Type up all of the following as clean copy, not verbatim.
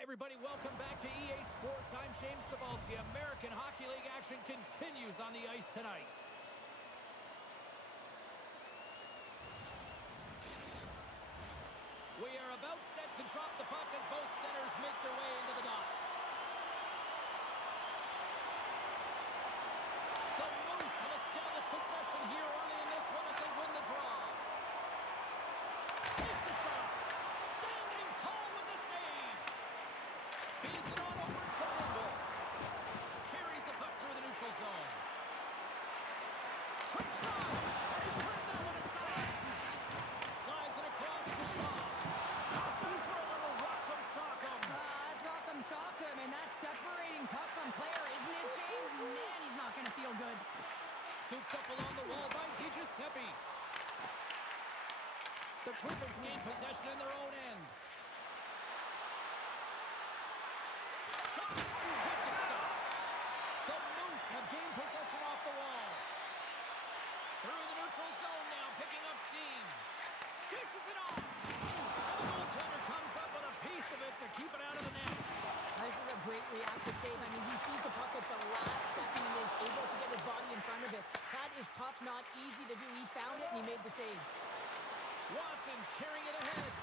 Hi, everybody. Welcome back to EA Sports. I'm James Cebulski. American Hockey League action continues on the ice tonight. We are about set to drop the puck as both centers make their way into the dot. The Moose have established possession here early in this one as they win the draw. Takes a shot. Standing tall with the save. Feeds it on over to Engel. Carries the puck through the neutral zone. Quick shot. And he turned that one aside. Slides it across to Shaw. Passing for a little rock'em sock'em. That's rock'em sock'em, and that's separating puck from player, isn't it, James? Man, he's not going to feel good. Scooped up along the wall by DiGiuseppe. The Griffins gain possession in their own end. Shot with the stop. The Moose have gained possession off the wall. Through the neutral zone now, picking up steam. Dishes it off. And the goaltender comes up with a piece of it to keep it out of the net. This is a great reactive save. I mean, he sees the puck at the last second and is able to get his body in front of it. That is tough, not easy to do. He found it and he made the save. Watson's carrying it ahead.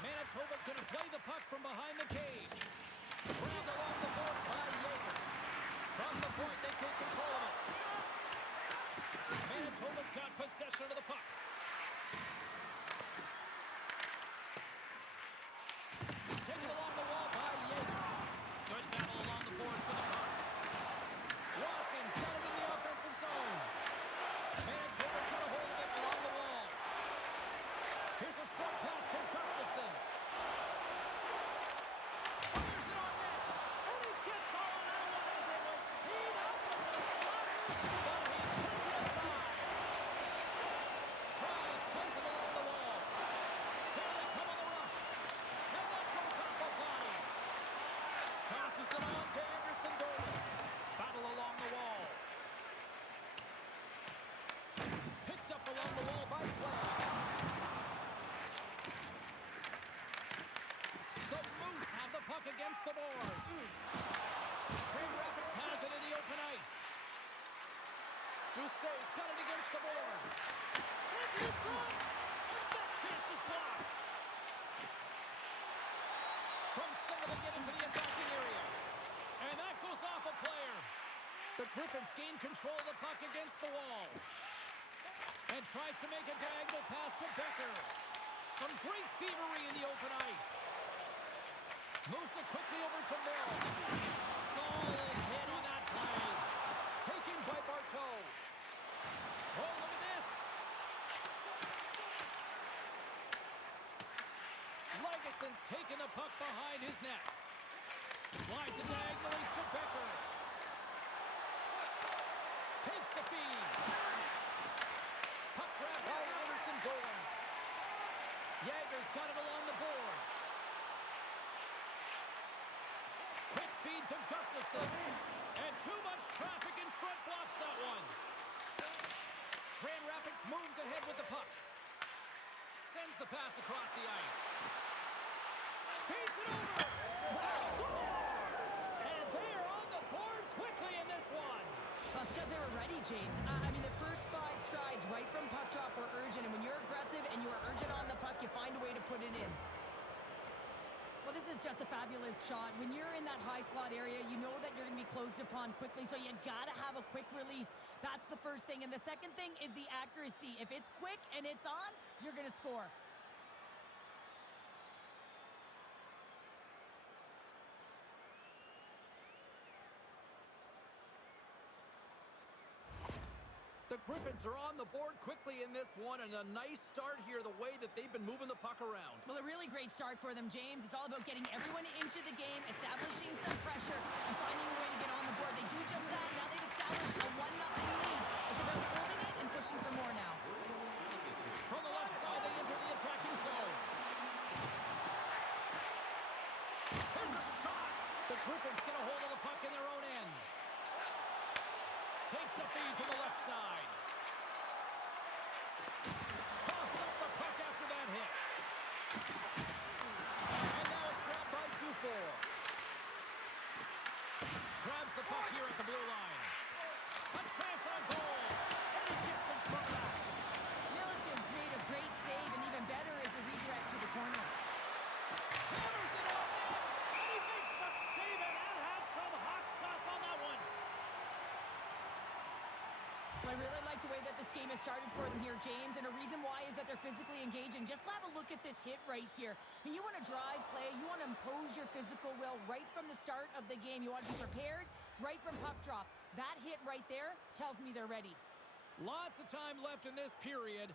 Manitoba's going to play the puck from behind the cage. Grabbed along the board by Yeager. From the point, they take control of it. Manitoba's got possession of the puck. Taken along the wall by Yeager. Good battle along the boards to the puck. Watson's got it in the offensive zone. Manitoba's got a hold of it along the wall. Here's a short pass from Gustafsson. Fires it on net. And he gets all of that one as it was teed up with the slot move. But he puts it aside. Tries, plays it along the wall. There they come on the rush. And that goes off the body. Tosses it on to Anderson Dolan. Battle along the wall. Picked up along the wall by Clay. The Moose have the puck against the boards. Grand Rapids has it in the open ice. Doucet's got it against the boards. Sends it in front. And that chance is blocked. From center they get into the attacking area. And that goes off a player. The Griffins gain control of the puck against the wall. And tries to make a diagonal pass to Becker. Some great thievery in the open ice. Moves it quickly over to Mill. Solid hit on that play. Taken by Bartow. Oh, look at this. Liguson's taking the puck behind his net. Slides it diagonally to Becker. Takes the feed. Puck grab by Anderson Dolan. Yeager's got it along the boards. Quick feed to Gustafsson. And too much traffic in front blocks that one. Grand Rapids moves ahead with the puck. Sends the pass across the ice. Feeds it over. Scores! And they are on the board quickly in this one. Well, it's because they were ready, James. I mean, the first 5 strides right from puck drop were urgent, and when you're aggressive and you are urgent on the puck, you find a way to put it in. Well, this is just a fabulous shot. When you're in that high slot area, you know that you're going to be closed upon quickly, so you got to have a quick release. That's the first thing. And the second thing is the accuracy. If it's quick and it's on, you're going to score. The Griffins are on the board quickly in this one, and a nice start here the way that they've been moving the puck around. Well, a really great start for them, James. It's all about getting everyone into the game, establishing some pressure, and finding a way to get on the board. They do just that. Now they've established a 1-0 lead. It's about holding it and pushing for more now. From the left side, they enter the attacking zone. There's a shot. The Griffins get a hold of the puck in their own end. Takes the feed from the left side. Toss up the puck after that hit. Well, I really like the way that this game has started for them here, James, and a reason why is that they're physically engaging. Just have a look at this hit right here. I mean, you want to drive play, you want to impose your physical will right from the start of the game. You want to be prepared right from puck drop. That hit right there tells me they're ready. Lots of time left in this period.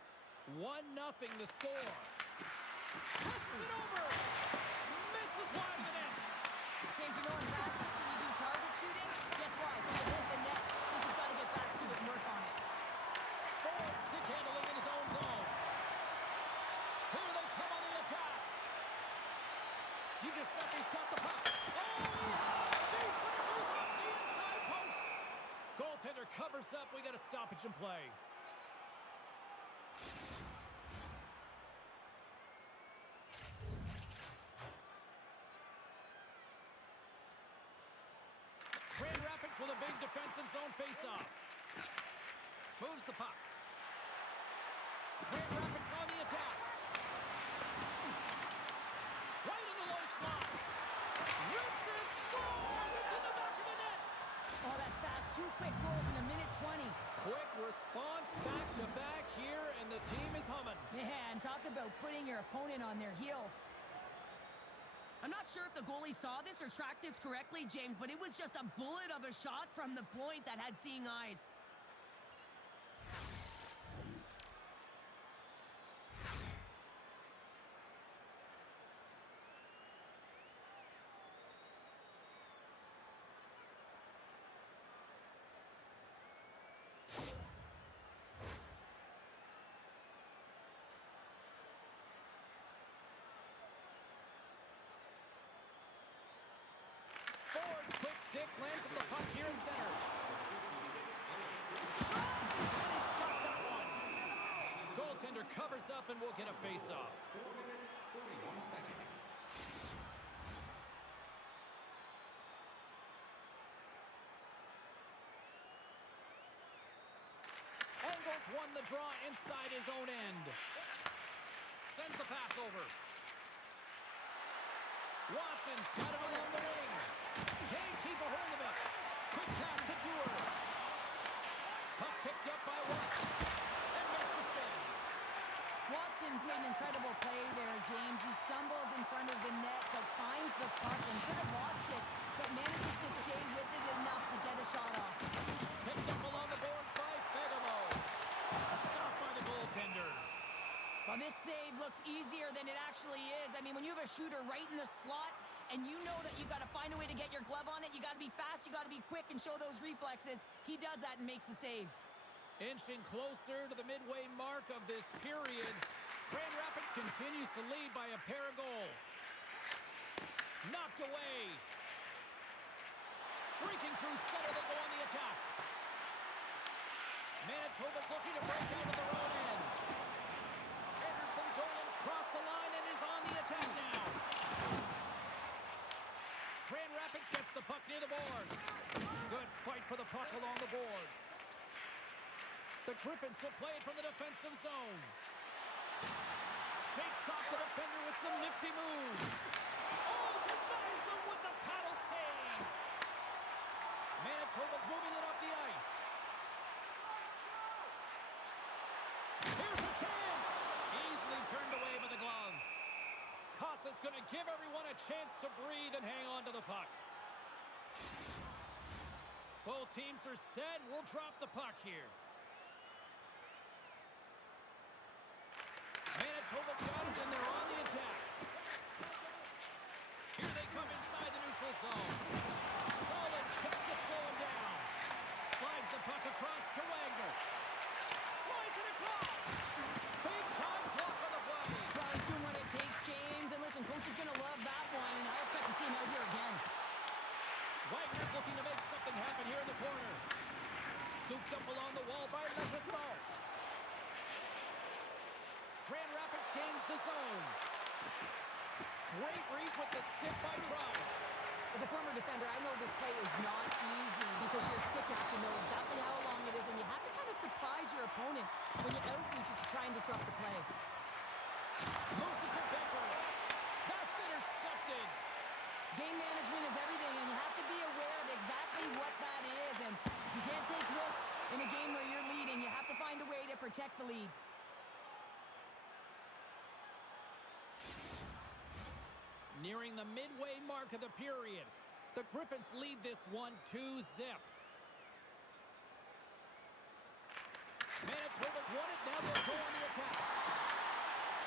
1-0 the score. Pushes it over. Misses wide of the net. James, you know in practice when you do target shooting, guess what? If you hit the net, I think he's got to get back to it and work on it. Forward stick handling in his own zone. Here they come on the attack. Giuseppe's got the puck. Oh, deep, but it goes off the inside post. Goaltender covers up. We got a stoppage in play. Grand Rapids with a big defensive zone face-off. Moves the puck. Grand Rapids on the attack. Right in the low slot. Rips it, scores! It's in the back of the net. Oh, that's fast. 2 quick goals in a minute 20. Quick response back-to-back here, and the team is humming. Man, talk about putting your opponent on their heels. I'm not sure if the goalie saw this or tracked this correctly, James, but it was just a bullet of a shot from the point that had seeing eyes. Ford's quick stick lands on the puck here in center. And he's got that one. Goaltender covers up and we'll get a face-off. 4 minutes, 41 seconds. Engels won the draw inside his own end. Sends the pass over. Watson's got it along the wing. Can't keep a hold of it. Quick pass to Dewar. Puck picked up by Watson. And makes the save. Watson's made an incredible play there, James. He stumbles in front of the net, but finds the puck and could have lost it, but manages to stay with it enough to get a shot off. Picked up along the boards by Fedemo. Stopped by the goaltender. Well, this save looks easier than it actually is. I mean, when you have a shooter right in the slot and you know that you got to find a way to get your glove on it, you got to be fast, you got to be quick and show those reflexes. He does that and makes the save. Inching closer to the midway mark of this period. Grand Rapids continues to lead by a pair of goals. Knocked away. Streaking through center, they go on the attack. Manitoba's looking to break out of their own end. Anderson Dolan's crossed the line and is on the attack now. Grand Rapids gets the puck near the boards. Good fight for the puck along the boards. The Griffins will play it from the defensive zone. Shakes off the defender with some nifty moves. Oh, denies him with the paddle save. Manitoba's moving it up the ice. Here's a chance. Easily turned away by the glove. Costa's going to give everyone a chance to breathe and hang on to the puck. Both teams are set. We'll drop the puck here. Manitoba's got it, and they're on the attack. Here they come inside the neutral zone. Solid check to slow him down. Slides the puck across to Wagner. Slides it across. Big time block on the play. Well, he's doing what it takes, James. And listen, coach is going to love that one. I expect to see him out here again. Wagner's looking to make something happen here in the corner. Scooped up along the wall by Lepisol. Grand Rapids gains the zone. Great reach with the stick by Trice. As a former defender, I know this play is not easy because your stick have to know exactly how long it is, and you have to kind of surprise your opponent when you outreach it to try and disrupt the play. Moves it to Becker. That's intercepted. Game management is everything, and you have to be aware of exactly what that is, and you can't take risks in a game where you're leading. protect the lead. Nearing the midway mark of the period. The Griffins lead this one 2-zip. Manitoba's won it. Now they'll go on the attack.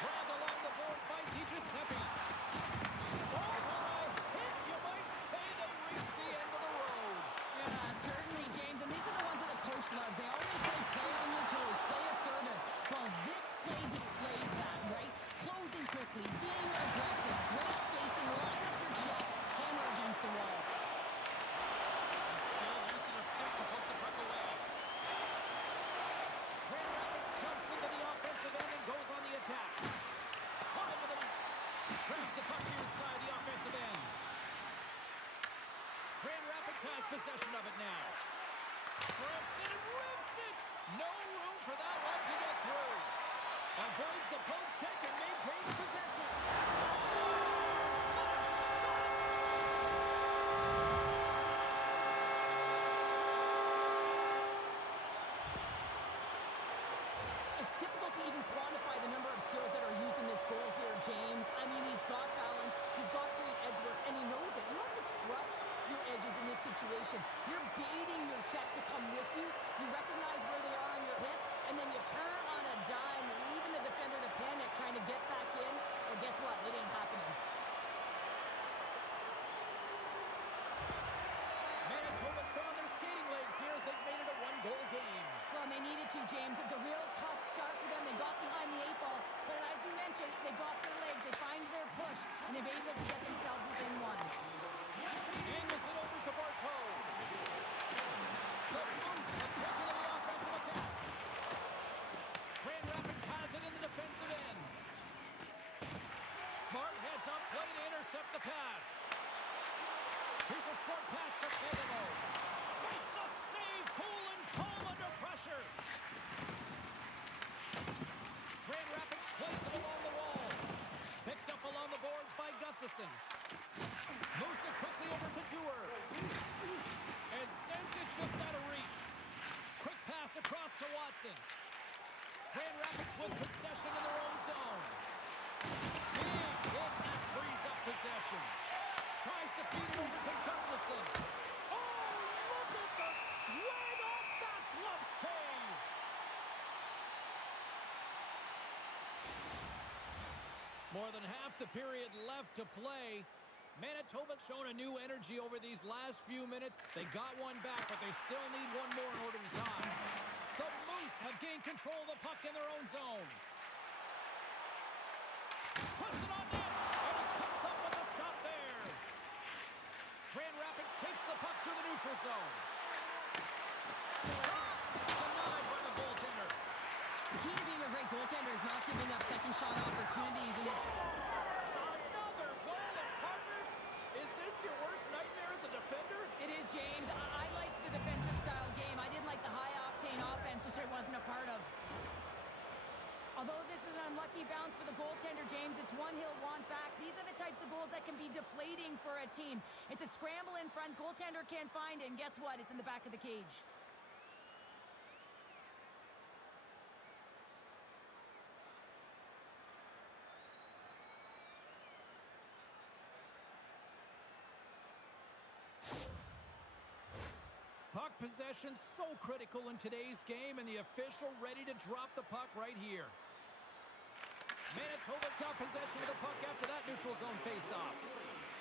Grabbed along the board by DiGiuseppe. Oh, what a hit! You might say they reached the end of the road. Yeah, certainly, James. And these are the ones that the coach loves. They always say play on your toes, play assertive. Well, this play displays that, right? Closing quickly, being aggressive, great spacing, line up your check, hammer against the wall. And still using a stick to poke the puck away. Grand Rapids jumps into the offensive end and goes on the attack. High with the net. Grabs the puck here inside the offensive end. Grand Rapids has possession of it now. Grips it and rips it. No room for that one to get through. Avoids the poke check and maintains possession. Scores! What a shot! It's difficult to even quantify the number of skills that are used in this goal here, James. I mean, he's got balance, he's got great edge work, and he knows it. You have to trust your edges in this situation. You're baiting your check to come with you. You recognize where they are on your hip, and then you turn on a dime, leaving the defender to panic, trying to get back in. Well, guess what? It ain't happening. Manitoba's found their skating legs here as they've made it a one-goal game. Well, and they needed to, James. It's a real tough start for them. They got behind the 8 ball, but as you mentioned, they got their legs, they find their push, and they've been able to get themselves within one. Angles it over to Bartow. The Moose have taken to the offensive attack. Grand Rapids has it in the defensive end. Smart heads up play to intercept the pass. Here's a short pass to Fedemo. Makes the save, cool and calm under pressure. Grand Rapids plays it along the wall. Picked up along the boards by Gustafson. Moves it quickly over to Dewar. And sends it just out of reach. Quick pass across to Watson. Grand Rapids with possession in their own zone. Big hit that frees up possession. Tries to feed it over to Gustafson. Oh, look at the swing off that glove save. More than half the period left to play. Manitoba's shown a new energy over these last few minutes. They got one back, but they still need one more in order to tie. The Moose have gained control of the puck in their own zone. Puts it on net, and he comes up with the stop there. Grand Rapids takes the puck through the neutral zone. Shot! Denied by the goaltender. The key to being a great goaltender is not giving up second shot opportunities. And it's Another goal, and partner, is this your worst nightmare as a defender? It is, James. I like the defensive style game. I didn't like the high-octane offense, which I wasn't a part of. Although this is an unlucky bounce for the goaltender, James, it's one he'll want back. These are the types of goals that can be deflating for a team. It's a scramble in front. Goaltender can't find it, and guess what? It's in the back of the cage. Puck possession so critical in today's game, and the official ready to drop the puck right here. Manitoba's got possession of the puck after that neutral zone faceoff.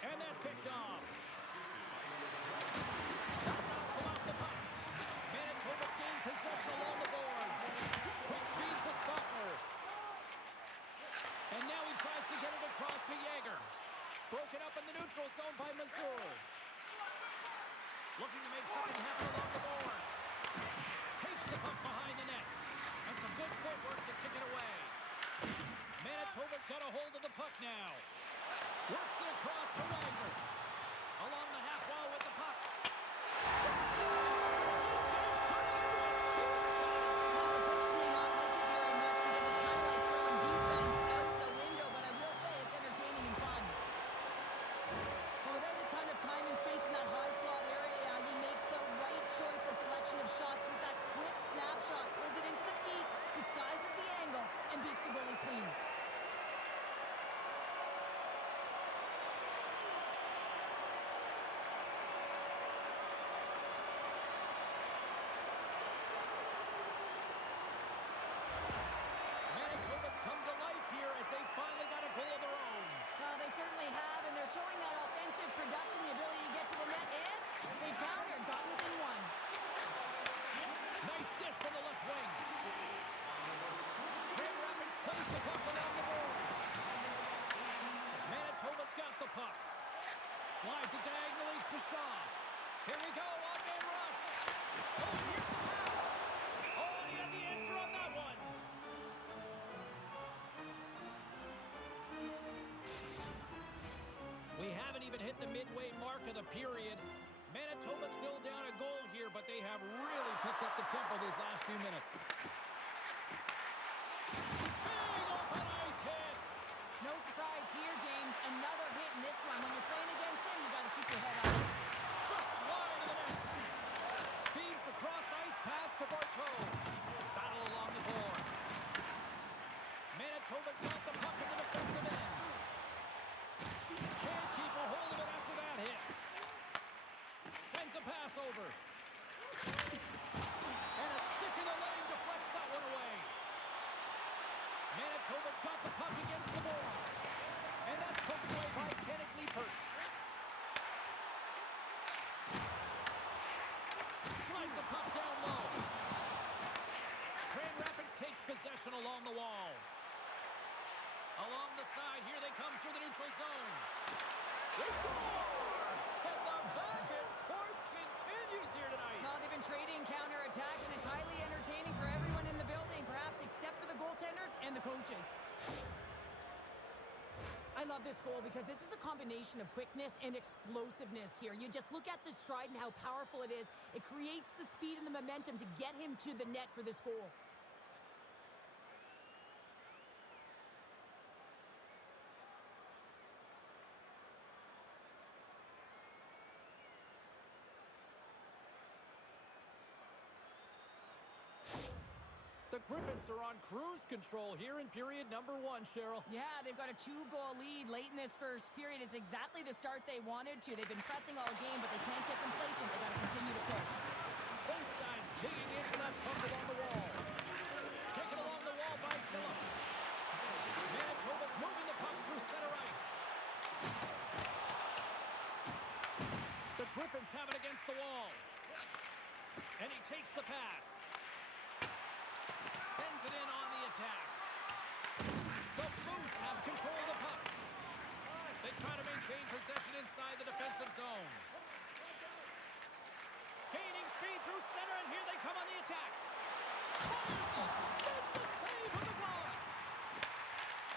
And that's picked off. That knocks him off the puck. Manitoba's gained possession along the boards. Quick feed to Sutler. And now he tries to get it across to Yeager. Broken up in the neutral zone by Missouri. Looking to make something happen along the boards. Takes the puck behind the net. And some good footwork to kick it away. Manitoba's got a hold of the puck now. Works it across to Wagner. Along the half wall with the puck. This game's turning into a tear-jerker. Well, the coaches may not like it very much because it's kind of like throwing defense out the window, but I will say it's entertaining and fun. Well, without a ton of time and space in that high slot area, he makes the right choice of selection of shots with that quick snapshot. Pulls it into the feet to at the midway mark of the period. Manitoba still down a goal here, but they have really picked up the tempo these last few minutes. Big open ice hit. No surprise here, James. Another hit in this one. When you're playing against him, you got to keep your head up. Just slide to the net. Feeds the cross-ice pass to Barteau. Battle along the boards. Manitoba's got the puck in the defensive end. Can't keep a hold of it after that hit. Sends a pass over. And a stick in the leg deflects that one away. Manitoba's got the puck against the boards. And that's poked away by Kenneth Liepert. Slides the puck down low. Grand Rapids takes possession along the wall. Along the side, here they come through the neutral zone. They score! And the back and forth continues here tonight. No, they've been trading counterattacks, and it's highly entertaining for everyone in the building, perhaps except for the goaltenders and the coaches. I love this goal because this is a combination of quickness and explosiveness here. You just look at the stride and how powerful it is. It creates the speed and the momentum to get him to the net for this goal. The Griffins are on cruise control here in period number 1, Cheryl. Yeah, they've got a 2-goal lead late in this first period. It's exactly the start they wanted to. They've been pressing all game, but they can't get complacent. They got to continue to push. Both sides digging into that puck along the wall. Taken along the wall by Phillips. Manitoba's moving the puck through center ice. The Griffins have it against the wall. And he takes the pass. Sends it in on the attack. The Moose have control of the puck. They try to maintain possession inside the defensive zone. Gaining speed through center, and here they come on the attack. Fires it. Makes the save with the glove.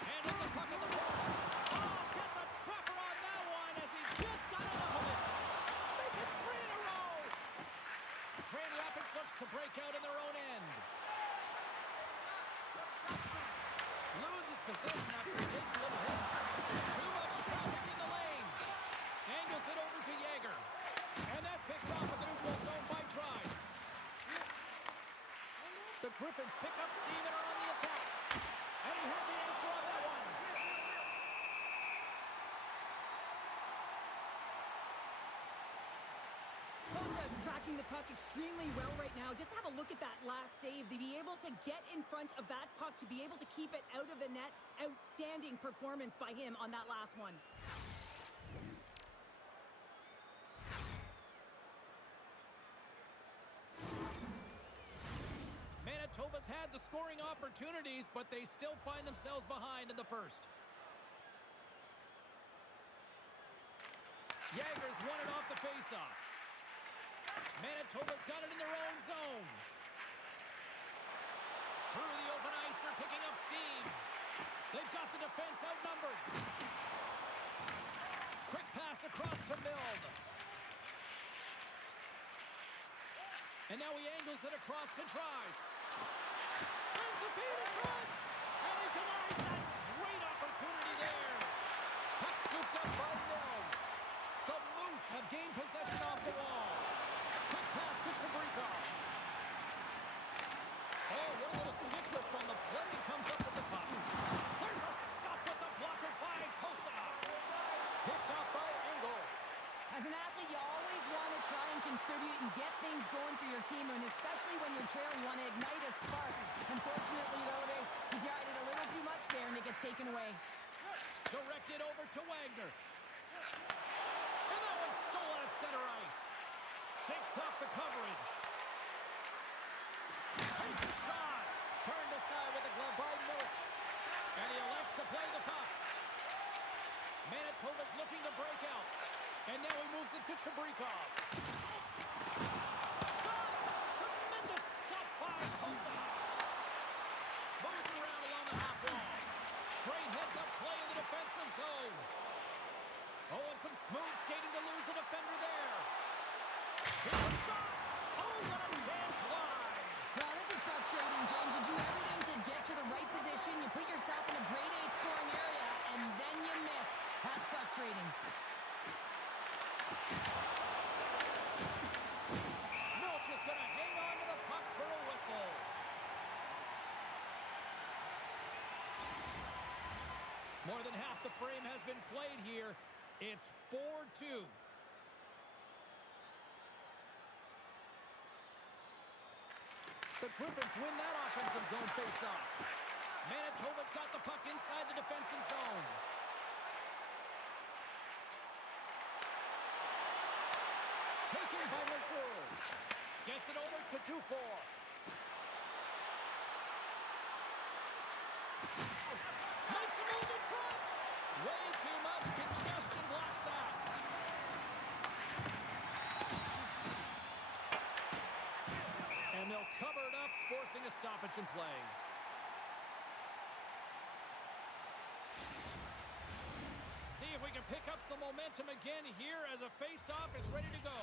Handles the puck in the corner. Oh, gets a trapper on that one as he just got enough of it. Make it 3 in a row. Grand Rapids looks to break out in their own end. Loses possession after he takes a little hit. Too much traffic in the lane. Angles it over to Yager. And that's picked off in the neutral zone by Trice. The Griffins pick up steam and are on the attack. And he heard the answer on that one. Costa's tracking the puck extremely well right now. Just have a look at that last save. To be able to get in front of that puck, to be able to keep it out of the net, outstanding performance by him on that last one. Manitoba's had the scoring opportunities, but they still find themselves behind in the first. Yager's won it off the faceoff. Manitoba's got it in their own zone. Through the open ice, they're picking up steam. They've got the defense outnumbered. Quick pass across to Mild. And now he angles it across to Trice. Sends the feed in front. And he denies that great opportunity there. Puck scooped up by Mild. The Moose have gained possession off the wall. Quick pass to Chabrikov. Oh, what a little stick lift on the play. He comes up with the puck. There's a stop with the blocker by Kosa. Picked off by Engel. As an athlete, you always want to try and contribute and get things going for your team, and especially when you're trailing, you want to ignite a spark. Unfortunately, though, he tried it a little too much there, and it gets taken away. Directed over to Wagner. And that one's stolen at center ice. Shakes off the coverage. Takes a shot. Turned aside with the glove by Milch. And he elects to play the puck. Manitoba's looking to break out. And now he moves it to Chabrikov. Shot! Tremendous stop by Kosa. Moves around along the half wall. Great heads-up play in the defensive zone. Oh, and some smooth skating More than half the frame has been played here. It's 4-2. The Griffins win that offensive zone face-off. Manitoba's got the puck inside the defensive zone. Taken by Missouri. Gets it over to 2-4. Makes a move in front. Way too much congestion blocks that. And they'll cover it up, forcing a stoppage in play. See if we can pick up some momentum again here as a face-off is ready to go.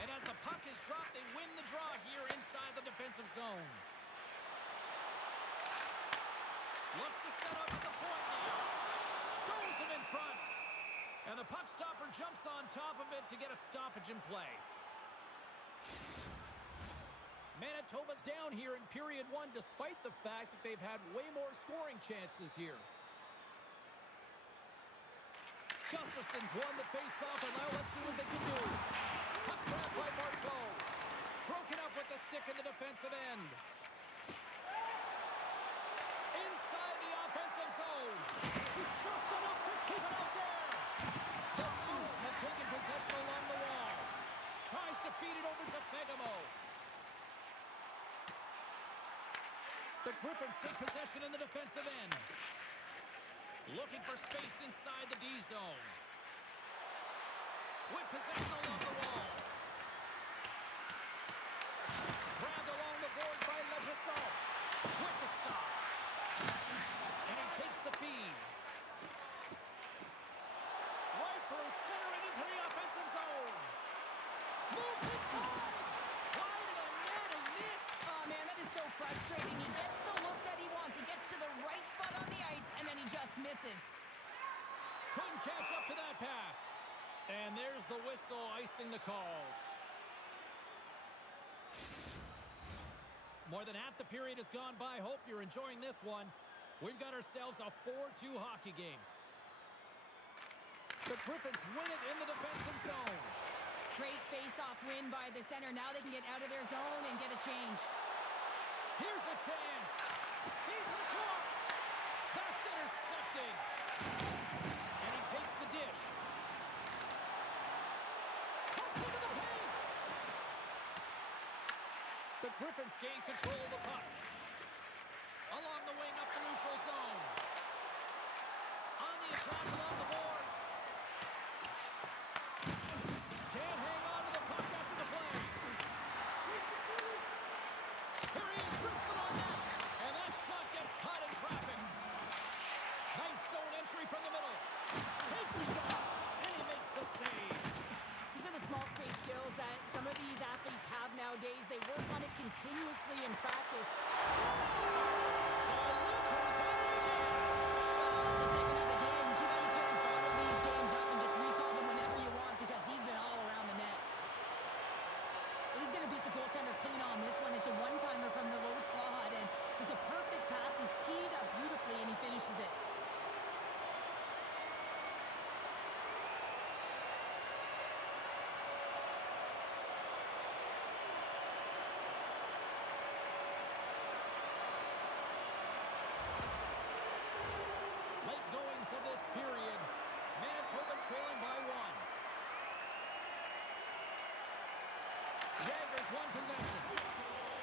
And as the puck is dropped, they win the draw here inside the defensive zone. Looks to set up at the point now. Stones him in front. And the puck stopper jumps on top of it to get a stoppage in play. Manitoba's down here in period 1 despite the fact that they've had way more scoring chances here. Gustafson's won the face-off, and now let's see what they can do. Puck grab by Marteau. Broken up with the stick in the defensive end. Inside the offensive zone. Just enough to keep it out there. The Moose have taken possession along the wall. Tries to feed it over to Fegamo. The Griffins take possession in the defensive end. Looking for space inside the D zone. With possession along the wall. Grabbed along the board by Legisson. With the stop. And he takes the feed. Right through center and into the offensive zone. Moves inside. Wide of the net and missed. Oh, man, that is so frustrating. He gets the look that he wants. He gets to the right spot on the ice, and then he just misses. Couldn't catch up to that pass. And there's the whistle icing the call. More than half the period has gone by. Hope you're enjoying this one. We've got ourselves a 4-2 hockey game. The Griffins win it in the defensive zone. Great face-off win by the center. Now they can get out of their zone and get a change. Here's a chance. He's across. That's intercepted. And he takes the dish. Cuts into the paint. The Griffins gain control of the puck. Along the wing up the neutral zone. On the attack along the boards. Can't hang on to the puck after the play. Here he is, wristed on that. And that shot gets caught in traffic. Nice zone entry from the middle. Takes the shot, and he makes the save. These are the small space skills that some of these athletes have nowadays. They work on it continuously in practice. So look who's at it again. It's a second of the game. Too bad you can't bottle these games up and just recall them whenever you want because he's been all around the net. Well, he's going to beat the goaltender clean on this one. It's a one-timer from the low slot, and it's a perfect pass. He's teed up beautifully, and he finishes it. Late goings of this period. Manitoba's trailing by 1. Jaggers won possession.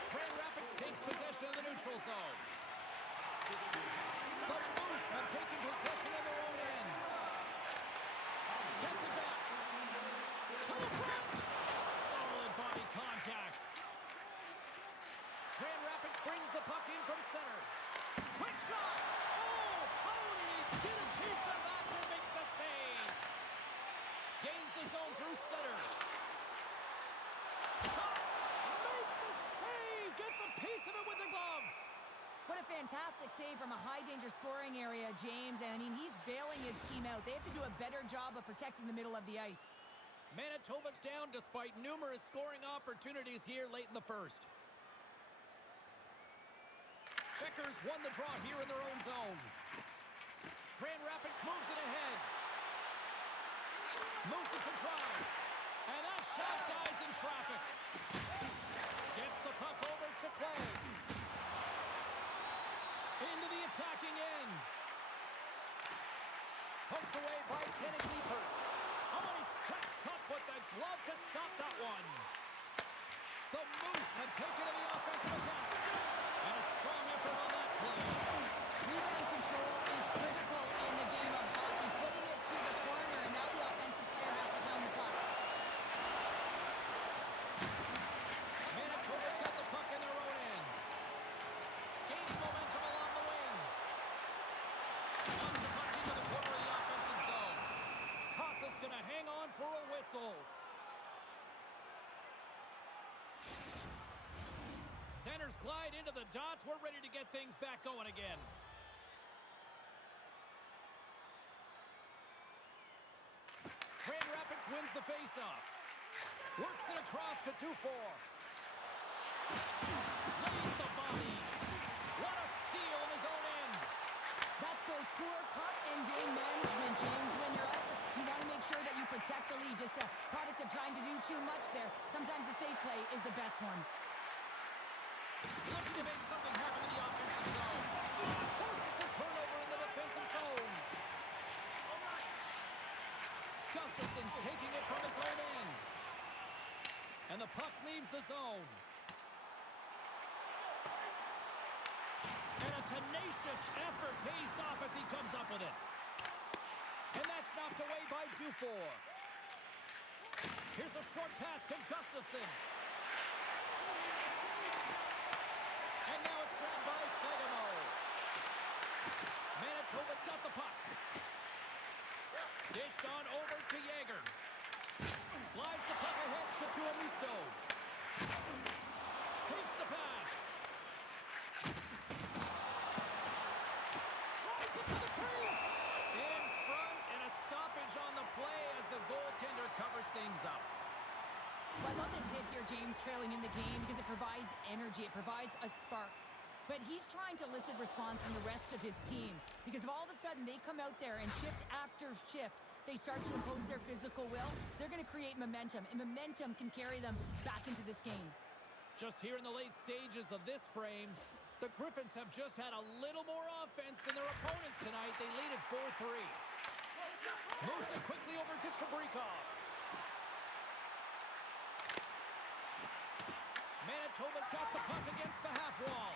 Grand Rapids takes possession of the neutral zone. The Moose have taken possession of their own end. Gets it back. To the front. Solid body contact. Grand Rapids brings the puck in from center. Quick shot. Oh, how did he get a piece of that to make the save? Gains the zone through center. Shot. Makes a save. Gets a piece of it with the glove. What a fantastic save from a high-danger scoring area, James. And, I mean, he's bailing his team out. They have to do a better job of protecting the middle of the ice. Manitoba's down despite numerous scoring opportunities here late in the first. Becker's won the draw here in their own zone. Grand Rapids moves it ahead. Moves it to tries. And that shot dies in traffic. Gets the puck over to Clay. Into the attacking end. Poked away by Kenneth Leeper. Oh, he steps up with the glove to stop that one. The Moose have taken to the offensive attack. And a strong effort on that play. Rebound control is critical in the game of hockey. Putting it to the corner, and now the offensive player has to pound the puck. Manitoba's got the puck in their own end. Gaining momentum along the wing. Knocks the puck into the corner of the offensive zone. Casas going to hang on for a whistle. Centers glide into the dots. We're ready to get things back going again. Grand Rapids wins the faceoff. Works it across to 2-4. Lays the body. What a steal in his own end. That's both poor puck and game management, James. When you're up, you want to make sure that you protect the lead. Just a product of trying to do too much there. Sometimes the safe play is the best one. Looking to make something happen in the offensive zone. Forces the turnover in the defensive zone. Gustafson's taking it from his own end. And the puck leaves the zone. And a tenacious effort pays off as he comes up with it. And that's knocked away by Dufour. Here's a short pass to Gustafson. And now it's grabbed by Fagemo. Manitoba's got the puck. Dished on over to Yeager. Slides the puck ahead to Tuomisto. Takes the pass. Drives it to the crease. In front, and a stoppage on the play as the goaltender covers things up. Well, I love this hit here, James, trailing in the game because it provides energy. It provides a spark. But he's trying to elicit response from the rest of his team because if all of a sudden they come out there and shift after shift, they start to impose their physical will, they're going to create momentum, and momentum can carry them back into this game. Just here in the late stages of this frame, the Griffins have just had a little more offense than their opponents tonight. They lead at 4-3. Moves it quickly over to Chabrikov. Manitoba's got the puck against the half wall.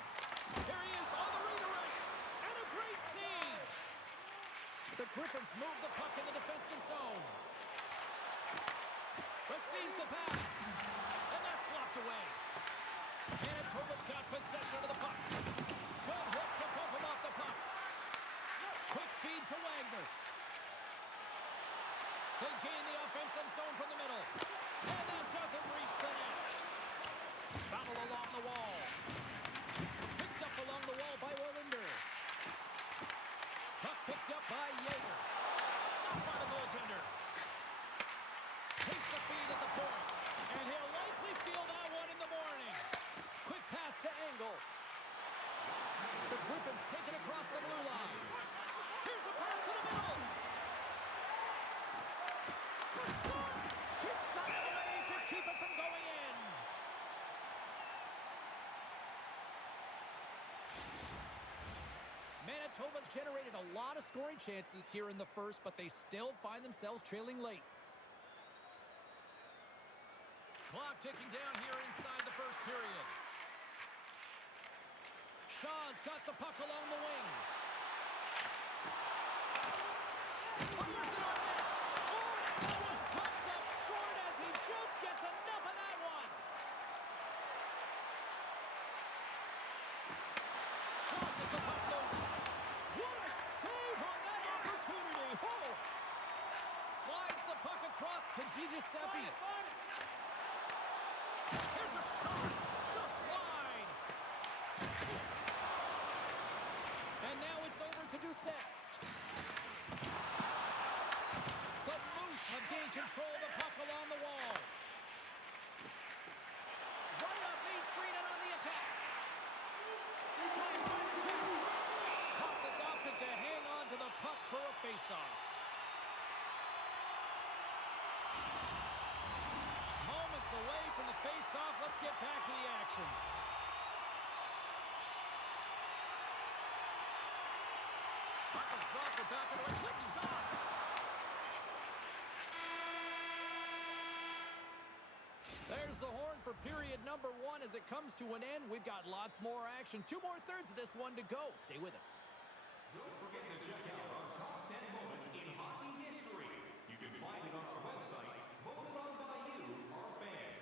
Here he is on the redirect. And a great save. The Griffins move the puck in the defensive zone. Receives the pass. And that's blocked away. Manitoba's got possession of the puck. Good hook to bump him off the puck. Quick feed to Wagner. They gain the offensive zone from the middle. And that doesn't reach the net. Battle along the wall. Picked up along the wall by Wallinder. Puck picked up by Yeager. Stopped by the goaltender. Takes the feed at the point. And he'll likely feel that one in the morning. Quick pass to Engel. The Griffins take it across the blue line. Here's a pass to the middle. The shot! Kicks out of the way to keep it from going in. Manitoba's generated a lot of scoring chances here in the first, but they still find themselves trailing late. Clock ticking down here inside the first period. Shaw's got the puck along the wing. Fires it on net. Oh, that one comes up short as he just gets enough of that one. Tosses the puck loose. What a save on that opportunity. Oh. Slides the puck across to DiGiuseppe. Here's a shot. Just wide. And now it's over to Doucette. The Moose have gained control of the puck along the wall. Right up Main Street and on the attack. Slides by the off the back of the quick shot. There's the horn for period number 1 as it comes to an end. We've got lots more action. 2 more thirds of this one to go. Stay with us. Don't forget to check out our top 10 moments in hockey history. You can find it on our website, voted on by you, our fans.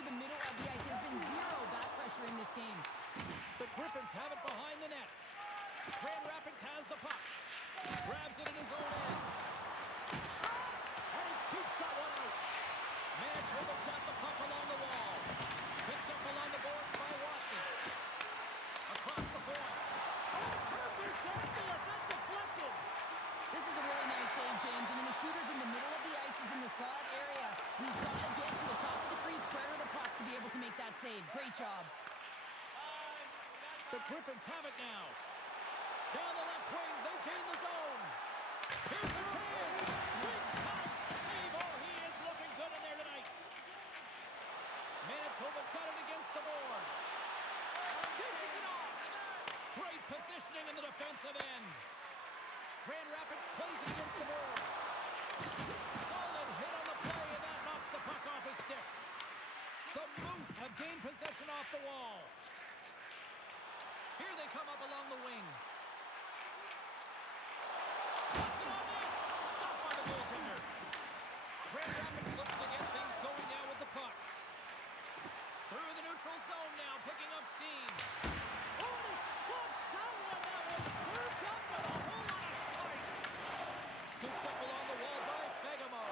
through the middle of the ice. There's been zero back pressure in this game. The Griffins have it behind the net. Grand Rapids has the puck. Grabs it in his own end. And he keeps that one out. Manitoba's got the puck along the wall. Picked up along the boards by Watson. Across the point. Oh, perfect angle as that deflected. This is a really nice save, James. I mean, the shooter's in the middle of the ice. He's in the slot area. And he's got to get to the top of the crease, square of the puck to be able to make that save. Great job. The Griffins have it now. Down the left wing, they gain the zone. Here's a chance. Big time save. Oh, he is looking good in there tonight. Manitoba's got it against the boards. Dishes it off. Great positioning in the defensive end. Grand Rapids plays it against the boards. Solid hit on the play, and that knocks the puck off his stick. The Moose have gained possession off the wall. Here they come up along the wing. Puts it on net. Stopped by the goaltender. Grand Rapids looks to get things going now with the puck. Through the neutral zone now, picking up steam. Oh, and he stops that one. That was served up with a whole lot of spice. Scooped up along the wall by Fagemo.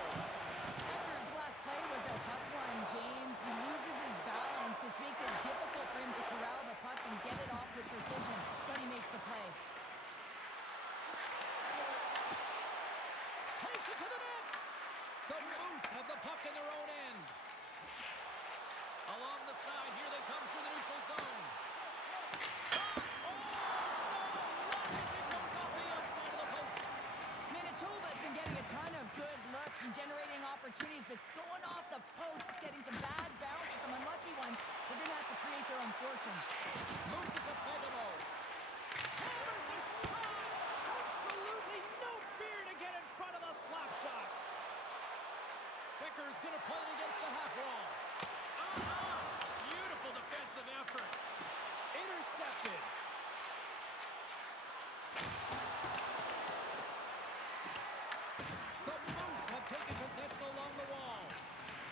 Becker's last play was a tough one, James. He loses his balance, which makes it difficult for him to corral the puck and get it off with precision, but he makes the play. Takes it to the net. The Moose have the puck in their own end. Along the side, here they come through the neutral zone. Shot! Oh, no! Launches it, goes off the outside of the post. Manitoba's been getting a ton of good looks and generating opportunities, but going off the post, just getting some bad bounces, some unlucky ones. They're going to have to create their own fortune. Moves it to Fagemo. Hammers a shot! Absolutely no fear to get in front of the slap shot. Becker's going to play it against the half wall. Beautiful defensive effort. Intercepted. The Moose have taken possession along the wall.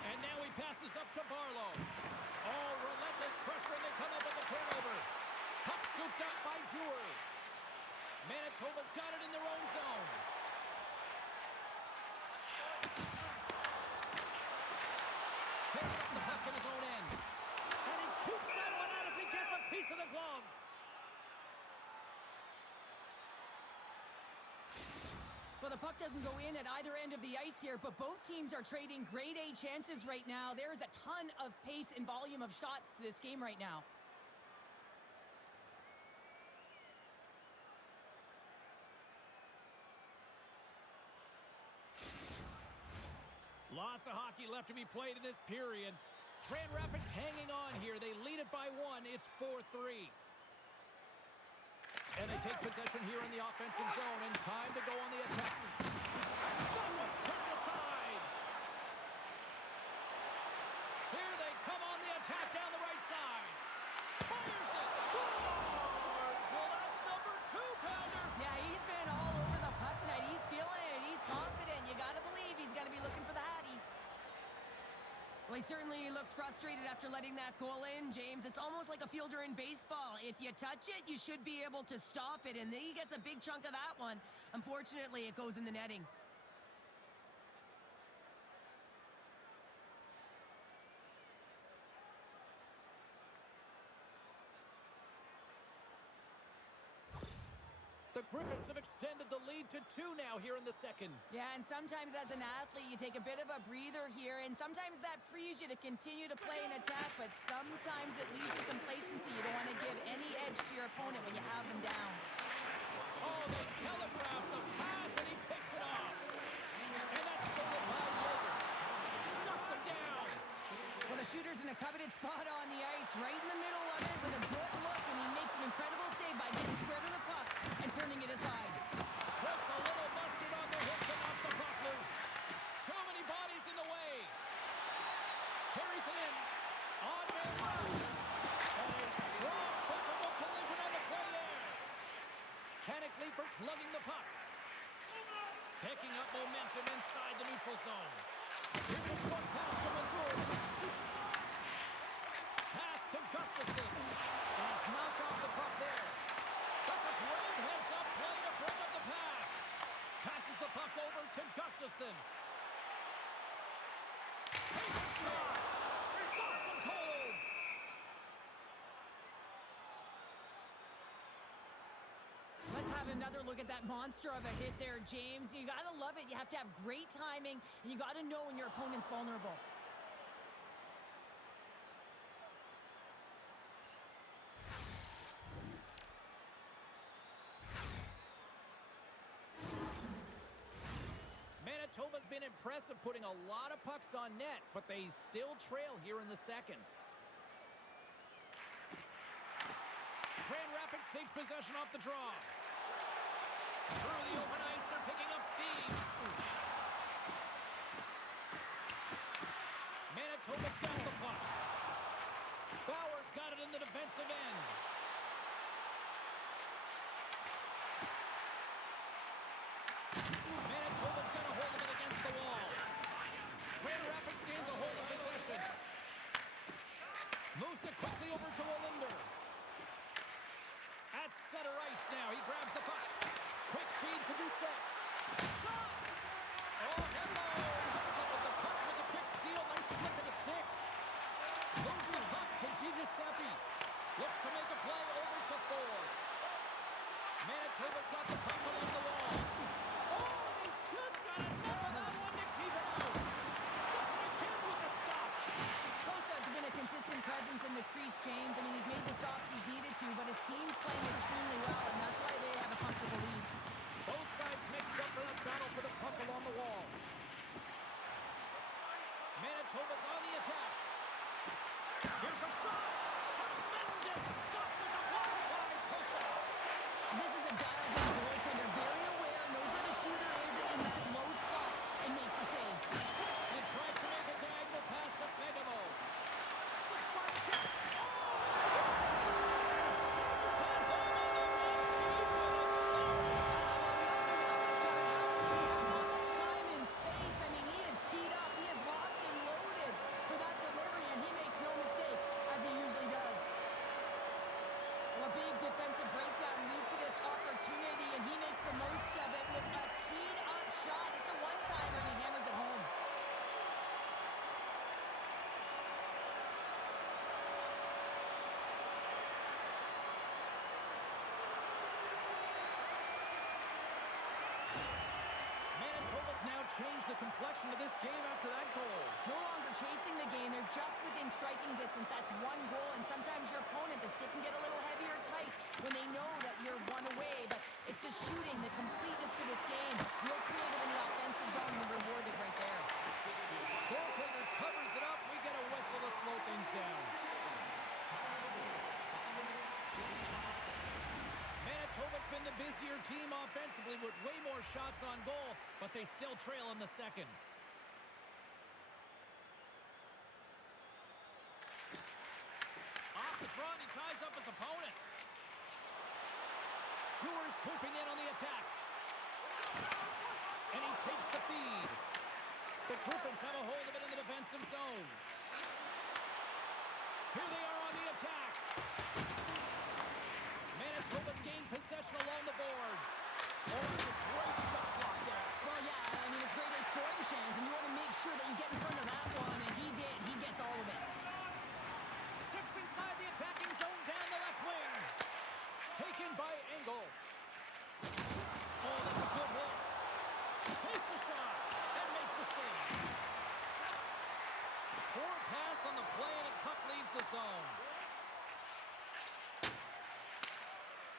And now he passes up to Barlow. Oh, relentless pressure, and they come up with a turnover. Puck scooped up by Drury. Manitoba's got it in their own zone. Picks up the puck in his own end. And he keeps that one out as he gets a piece of the glove. Well, the puck doesn't go in at either end of the ice here, but both teams are trading grade A chances right now. There is a ton of pace and volume of shots to this game right now. Lots of hockey left to be played in this period. Grand Rapids hanging on here. They lead it by one. It's 4-3. And they take possession here in the offensive zone, and time to go on the attack. And that one's turned aside. Here they come on the attack down the right side. Fires it. Scores! Well, that's number 2-pounder. Yeah, he's been all over the puck tonight. He's feeling it. He's confident. You got to believe he's going to be looking for the Hattie. Well, he certainly looks frustrated after letting that goal in, James. It's almost like a fielder in baseball. If you touch it, you should be able to stop it, and he gets a big chunk of that one. Unfortunately, it goes in the netting. The Griffins have extended the lead to 2 now here in the second. Yeah, and sometimes as an athlete, you take a bit of a breather here, and sometimes that frees you to continue to play an attack, but sometimes it leads to complacency. You don't want to give any edge to your opponent when you have them down. Oh, they telegraph the pass, and he picks it off. And that's stolen by Yeager. Shuts him down. Well, the shooter's in a coveted spot on the ice, right in the middle of it with a good look, and he makes an incredible save by getting square to the puck and turning it aside. Puts a little mustard on the hit to knock the puck loose. Too many bodies in the way. Carries it in. On-man rush. And a strong physical collision on the play there. Kennick Leipert's lugging the puck. Picking up momentum inside the neutral zone. Here's a short pass to Missouri. have another look at that monster of a hit there, James. You got to love it. You have to have great timing, and you got to know when your opponent's vulnerable. Manitoba's been impressive putting a lot of pucks on net, but they still trail here in the second. Grand Rapids takes possession off the draw. Through the open ice, they're picking up steam. Manitoba's got the puck. Bauer's got it in the defensive end. Manitoba's got a hold of it against the wall. Grand Rapids gains a hold of possession. Moves it quickly over to Olinder. At center ice now. He grabs the puck. Quick feed to Doucette. Shot! Oh, hello! Comes up with the puck with the quick steal. Nice flick of the stick. Moves the puck to Giuseppe. Looks to make a play over to Ford. Manitoba's got the puck along the wall. Oh, they just got enough of that one to keep it out. Does it again with the stop. Kosa's been a consistent presence in the crease, James. I mean, he's made the stops he's needed to, but his team's playing extremely well, and that's why they have a comfortable lead. Both sides mixed up for that battle for the puck along the wall. Manitoba's on the attack. Here's a shot. Tremendous stop with the block by Kosa. This is a dialed-in goaltender, very aware, knows where the shooter is in that low spot, and makes the save. And tries to make a diagonal pass to Begamo. Six-point check. Oh, scores! Sent home on the one-team with a flurry. Not much time and space. I mean, he is teed up. He is locked and loaded for that delivery, and he makes no mistake, as he usually does. Well, a big defensive breakdown leads to this opportunity, and he makes the most of it with a teed-up shot. It's a one-timer, and he hammers it home. Manitoba's now changed the complexion of this game after that goal. No longer chasing the game. They're just within striking distance. That's one goal, and sometimes your opponent, the stick can get a little heavy or tight when they know that you're one away. But it's the shooting, the completeness to this game. Real creative in the offensive zone and rewarded right there. Goaltender covers it up. We get a whistle to slow things down. Manitoba's been the busier team offensively with way more shots on goal, but they still trail in the second. Off the draw, and he ties up his opponent. Coors swooping in on the attack. And he takes the feed. The Griffins have a hold of it in the defensive zone. Here they are on the attack. Manitoba's gained possession along the boards. Oh, that's a great shot block there. Well, yeah, I mean, it's great a scoring chance, and you want to make sure that you get in front of that one, and he did. He gets all of it. Steps inside the attacking zone down the left wing. Taken by Engel. Oh, that's a good hit. Takes the shot and makes the save. Poor pass on the play, and the puck leaves the zone.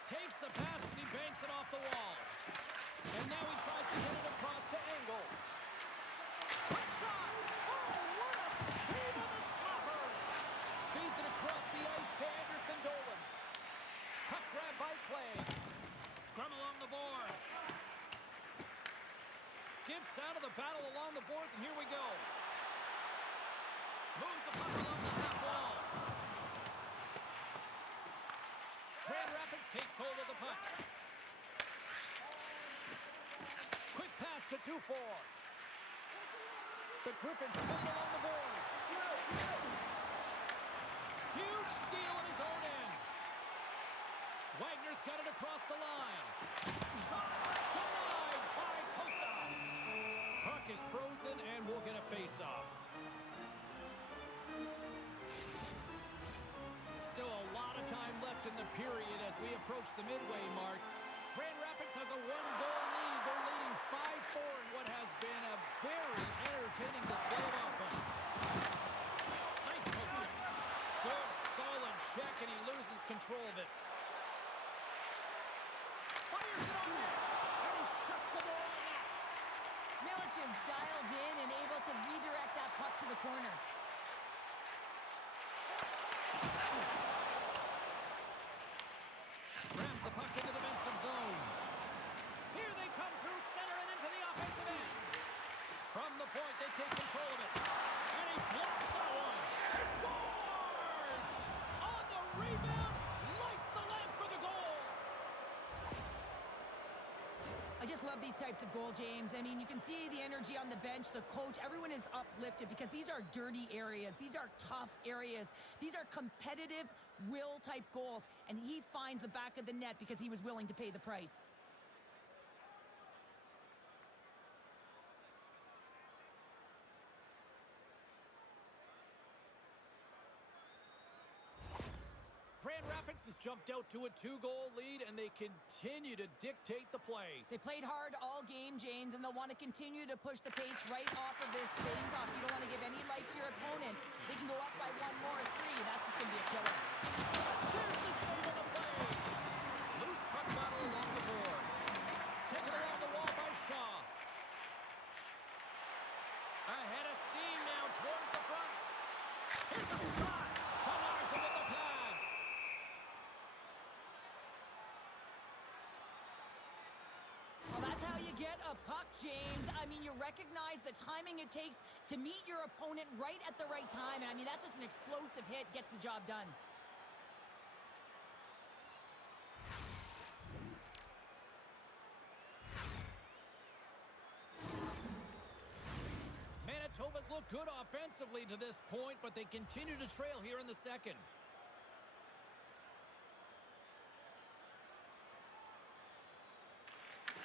Takes the pass as he banks it off the wall. And now he tries to hit it across to Engel. Quick shot! Oh, what a save on the slapper! Feeds it across the ice to Anderson Dolan. Puck grab by Clay. Scrum along the boards. Skips out of the battle along the boards, and here we go. Moves the puck along the half wall. Grand Rapids takes hold of the puck. Quick pass to Dufour. The Griffins put it along the boards. Huge steal in his own end. Wagner's got it across the line. Shot denied by Kosa. Puck is frozen, and we'll get a face-off. Still a lot of time left in the period as we approach the midway mark. Grand Rapids check, and he loses control of it. Fires it on net, and he shuts the door on that. Milic is dialed in and able to redirect that puck to the corner. Grabs the puck into the defensive zone. Here they come through center and into the offensive end. From the point, they take control of it. And he blocks that one. He scores! On the rebound, lights the lamp for the goal. I just love these types of goal, James. I mean, you can see the energy on the bench, the coach, everyone is uplifted because these are dirty areas. These are tough areas. These are competitive will-type goals, and he finds the back of the net because he was willing to pay the price. Grand Rapids has jumped out to a 2-goal lead, and they continue to dictate the play. They played hard all game, James, and they'll want to continue to push the pace right off of this face-off. You don't want to give any life to your opponent. They can go up by 1 more or 3. That's just going to be a killer. There's the save on the play. Loose puck battle along the boards. Taken along the wall by Shaw. Ahead of steam now towards the front. Here's a shot. Denies him with the pad. Well, that's how you get a puck, James. I mean, you recognize the timing it takes to meet your opponent right at the right time. And I mean, that's just an explosive hit, gets the job done. Manitoba's looked good offensively to this point, but they continue to trail here in the second.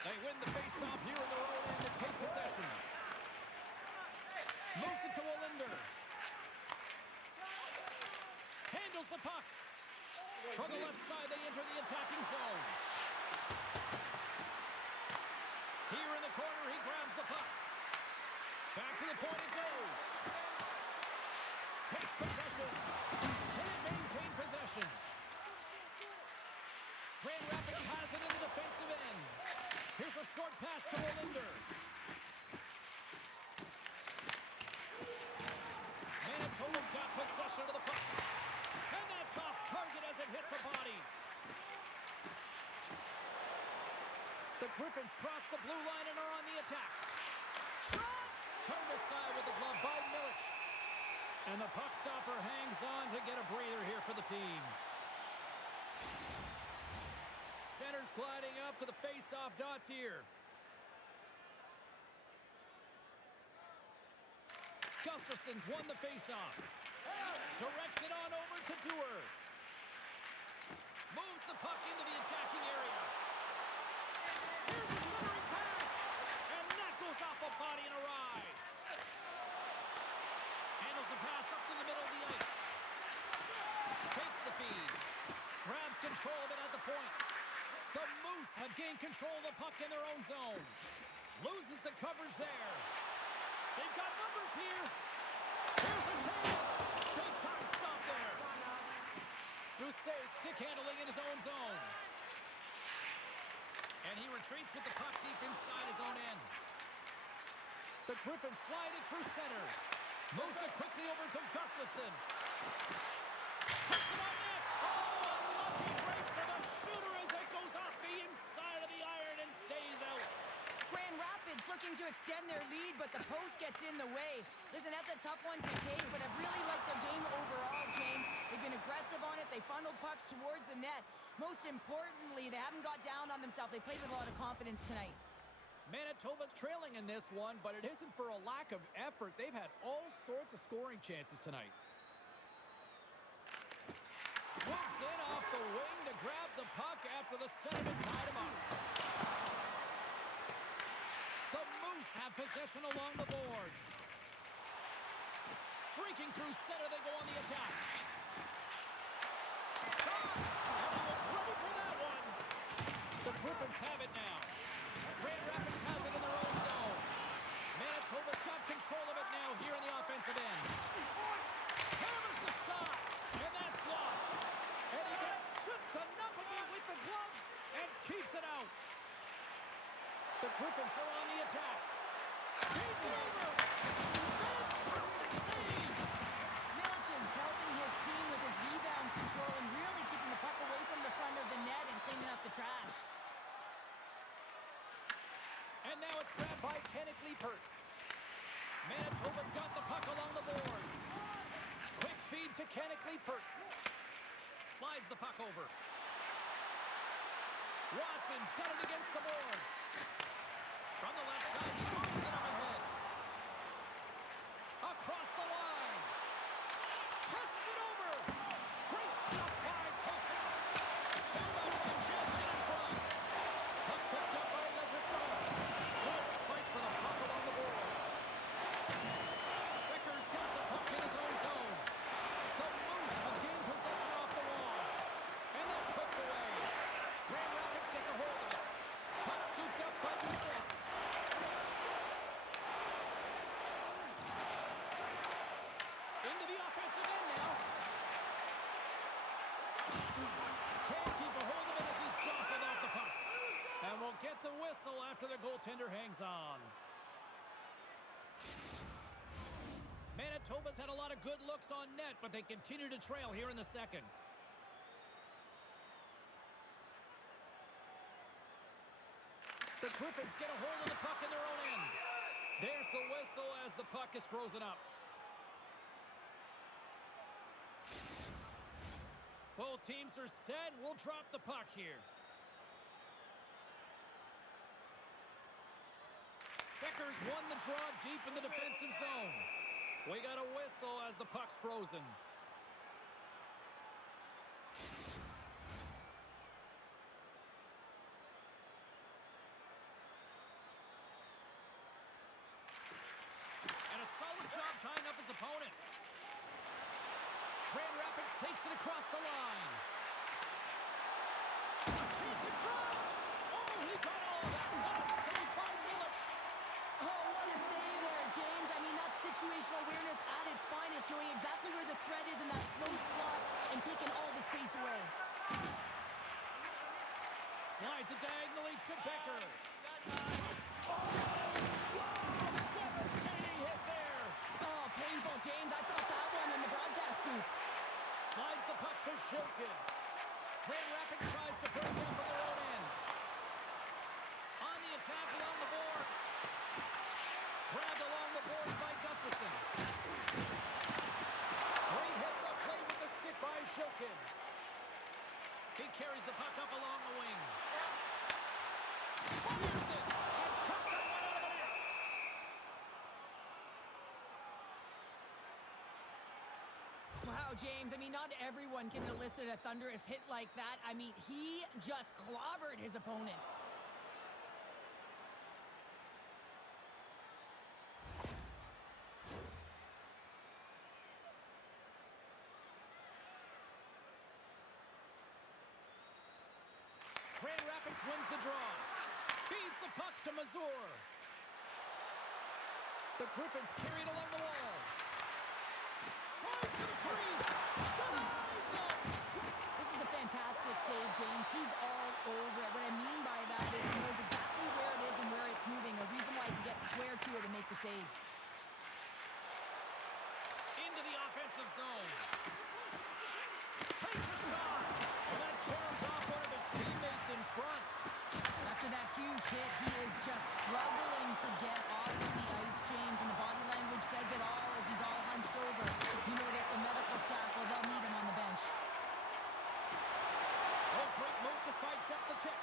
They win the face-off here in their own end and take possession. Moves it to Olinder. Handles the puck. From the left side, they enter the attacking zone. Here in the corner, he grabs the puck. Back to the point it goes. Takes possession. Can't maintain possession. Grand Rapids has it in the defensive end. Here's a short pass to Olinder. Manitoba's got possession of the puck. And that's off target as it hits a body. The Griffins cross the blue line and are on the attack. Shot! Turned aside with the glove by Milic. And the puck stopper hangs on to get a breather here for the team. Center's gliding up to the face-off dots here. Gustafson's won the face-off. Directs it on over to Dewar. Moves the puck into the attacking area. Here's a centering pass. And that goes off a body and a ride. Handles the pass up to the middle of the ice. Takes the feed. Grabs control of it at the point. The Moose have gained control of the puck in their own zone. Loses the coverage there. They've got numbers here. Here's a chance. Big time stop there. Doucet stick handling in his own zone. And he retreats with the puck deep inside his own end. The Griffins slide it through center. Moves it quickly over to Gustafson. Puts it on net. Oh, unlucky break for the shooter as it goes off the inside of the iron and stays out. Grand Rapids looking to extend their lead, but the post gets in the way. Listen, that's a tough one to take, but I really like their game overall, James. They've been aggressive on it. They funneled pucks towards the net. Most importantly, they haven't got down on themselves. They played with a lot of confidence tonight. Manitoba's trailing in this one, but it isn't for a lack of effort. They've had all sorts of scoring chances tonight. Swoops in off the wing to grab the puck after the centerman tied him up. The Moose have possession along the boards. Streaking through center, they go on the attack. Shot! And he was ready for that one. The Griffins have it now. Grand Rapids has it in their own zone. Manitoba's got control of it now here in the offensive end. Hammers the shot, and that's blocked. Griffins are on the attack. Feeds it over. Fantastic save. Milch is helping his team with his rebound control and really keeping the puck away from the front of the net and cleaning up the trash. And now it's grabbed by Kenneth Liepert. Manitoba's got the puck along the boards. Quick feed to Kenneth Liepert. Slides the puck over. Watson's got it against the boards. From the left side, he moves it up ahead. Across the line. Passes it over. Great stop by Kosar. Too much congestion in front. Puck picked up by Legisson. Good fight for the puck along the boards. Becker's got the puck in his own zone. The Moose have gained possession off the wall. And that's poked away. Grand Rapids gets a hold of it. Puck scooped up by Doucet. Into the offensive end now. Can't keep a hold of it as he's jostled off the puck. And we'll get the whistle after the goaltender hangs on. Manitoba's had a lot of good looks on net, but they continue to trail here in the second. The Griffins get a hold of the puck in their own end. There's the whistle as the puck is frozen up. Both teams are set. We'll drop the puck here. Becker's won the draw deep in the defensive zone. We got a whistle as the puck's frozen. And a solid job tying up his opponent. Grand Rapids takes it across the line. A chance in front. Oh, he got all of that. What a save by Milch. Oh, what a save there, James. I mean, that's situational awareness at its finest, knowing exactly where the threat is in that slow slot and taking all the space away. Slides it diagonally to Becker. Oh, wow, devastating hit there. Oh, painful, James. I thought that one in the broadcast booth. Slides the puck to Shilkin. Grand Rapids tries to bring down from their own end. On the attack along the boards. Grabbed along the boards by Gustafson. Great hits up play with the stick by Shilkin. He carries the puck up along the wing. Fires it and cut that one out of the net. Wow, James. I mean, not everyone can elicit a thunderous hit like that. I mean, he just clobbered his opponent. Grand Rapids wins the draw. Feeds the puck to Mazur. The Griffins carry it along the wall. Tries to the crease. Denies him. This is a fantastic save, James. He's all over it. What I mean by that is he knows exactly where it is and where it's moving. A reason why he can get square to it and make the save. Into the offensive zone. Takes a shot. And that carries off one of his teammates in front. After that huge hit, he is just struggling to get off of the ice, James, and the body language says it all as he's all hunched over. You know that the medical staff, well, they'll meet him on the bench. Oh, great move to sidestep the check.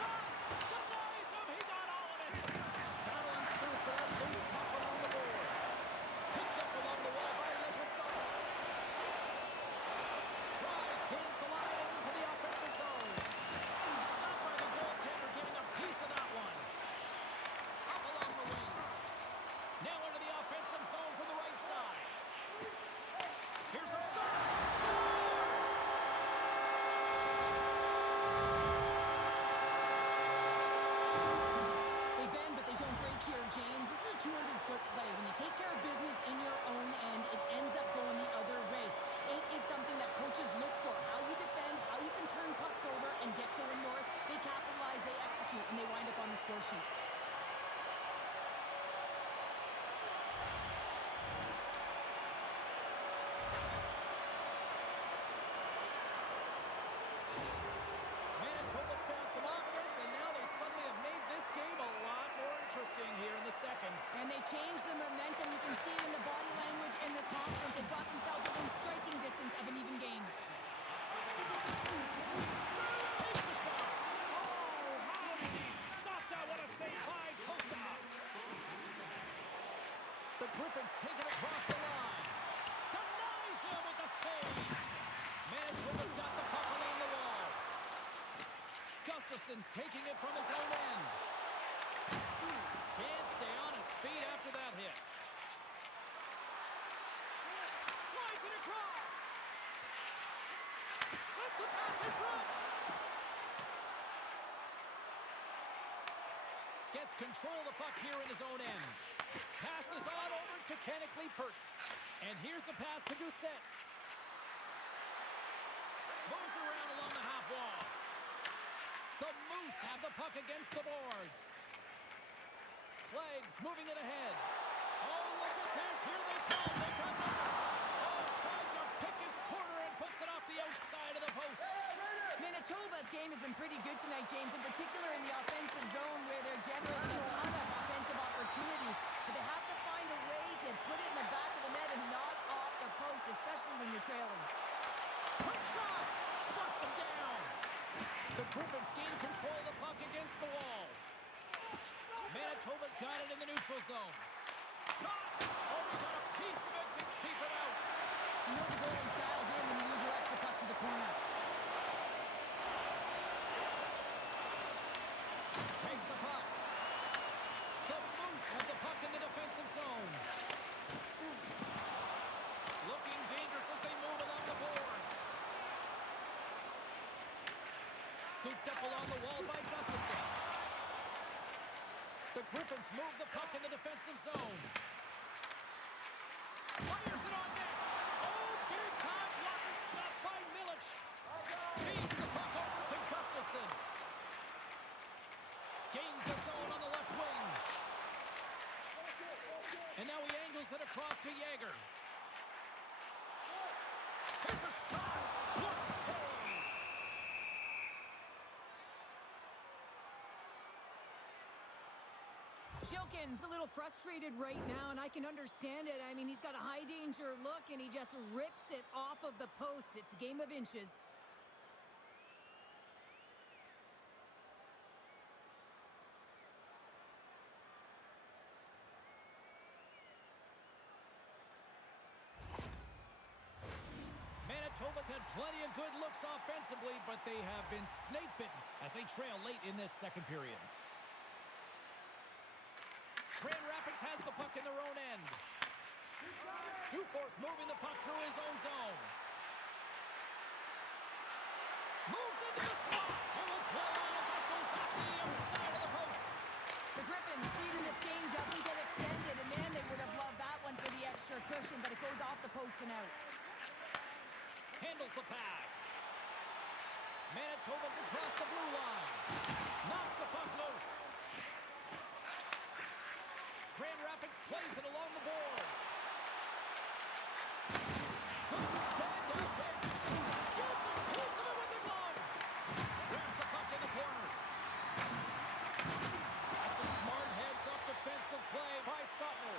Shot! Denies him! He got all of it! Battle ensues for that loose puck along the boards. Picked up along the wall by Legisson. Tries, gains the line and into the offensive zone. Stopped by the goaltender, giving a piece of that one. Up along the wing. Now into the offensive zone from the right side. Here's a shot. Scores! They bend, but they don't break here, James. This is a 200-foot play. When you take care of business in your own end, it ends up going the other way. It is something that coaches look for. How you defend, how you can turn pucks over and get going north. They capitalize, they execute, and they wind up on the scoreboard. sheet. Manitoba's found some offense, and now they suddenly have made this game a lot more interesting here in the second. And they changed the momentum. You can see it in the body language and the confidence. They've got themselves within striking distance of an even game. Takes a shot. Oh, how did he stop that? What a save by Kosa. The Griffins take it across the line. Denies him with the save. Manitoba's got the puck along the wall. Gustafson's taking it from his own end. Can't stay on his feet after that hit. Slides it across. Sends the pass in front. Gets control of the puck here in his own end. Passes on over to Kenneth Leipert. And here's the pass to Doucette. Moves around along the half wall. The Moose have the puck against the boards. Flags moving it ahead. Oh, look at this. Here they come. They've got numbers. Oh, trying to pick his corner and puts it off the outside of the post. Manitoba's game has been pretty good tonight, James, in particular in the offensive zone where they're generating a ton of offensive opportunities. But they have to find a way to put it in the back of the net and not off the post, especially when you're trailing. Quick shot. Shuts him down. The Griffins gain control of the puck against the wall. Manitoba's got it in the neutral zone. Shot. Oh, he got a piece of it to keep it out. You know the goalie's dialed in when he redirects the puck to the corner. Takes the puck. The Moose have the puck in the defensive zone. Looking dangerous as they move along the boards. Scooped up along the wall by Gustafson. The Griffins move the puck in the defensive zone. Fires it on net. Oh, big time blocker stop by Milic. Feeds the puck over to Gustafson. Gains the zone on the left wing. And now he angles it across to Yager. Here's a shot. Good save. Shilkin's a little frustrated right now, and I can understand it. I mean, he's got a high-danger look, and he just rips it off of the post. It's a game of inches. Manitoba's had plenty of good looks offensively, but they have been snake-bitten as they trail late in this second period. Grand Rapids has the puck in their own end. Dufour's moving the puck through his own zone. Moves into the slot. And will play on as it goes off the outside of the post. The Griffins' lead in this game doesn't get extended, and man, they would have loved that one for the extra cushion, but it goes off the post and out. Handles the pass. Manitoba's across the blue line. Knocks the puck loose. Grand Rapids plays it along the boards. Good stand-up hit. Gets a piece of it with the glove. Grabs the puck in the corner. That's a smart heads-up defensive play by Suttner.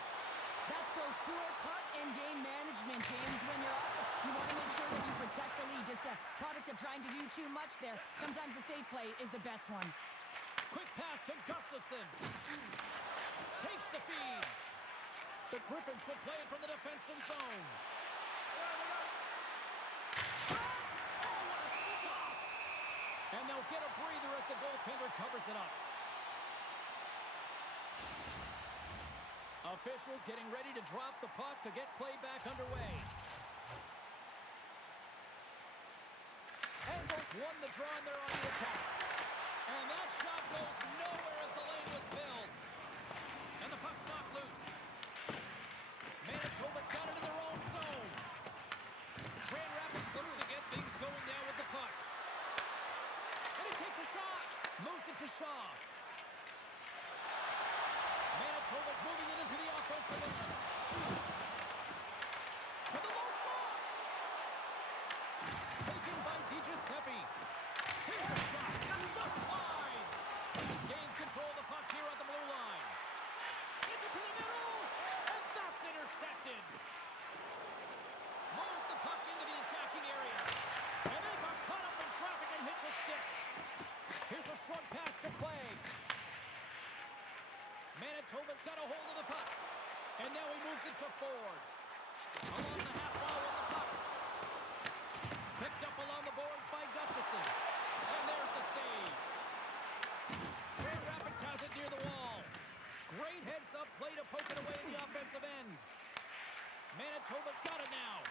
That's both poor puck and game management, James. When you're up, you want to make sure that you protect the lead. Just a product of trying to do too much there. Sometimes the safe play is the best one. Quick pass to Gustafson. Takes the feed. The Griffins will play it from the defensive zone. Shot! Oh, what a stop! And they'll get a breather as the goaltender covers it up. Officials getting ready to drop the puck to get play back underway. Angles won the draw and they're on the attack. And that shot goes nowhere as the lane was filled. And the puck's knocked loose. Manitoba's got it in their own zone. Grand Rapids looks to get things going now with the puck. And he takes a shot. Moves it to Shaw. DiGiuseppe. Here's a shot. Just slide. Gains control of the puck here at the blue line. Sends it to the middle. And that's intercepted. Moves the puck into the attacking area. And they got caught up in traffic and hits a stick. Here's a short pass to Clay. Manitoba's got a hold of the puck. And now he moves it to Ford. Along the half wall with the puck. Picked up along the boards by Gustafson. And there's the save. Grand Rapids has it near the wall. Great heads-up play to poke it away in the offensive end. Manitoba's got it now.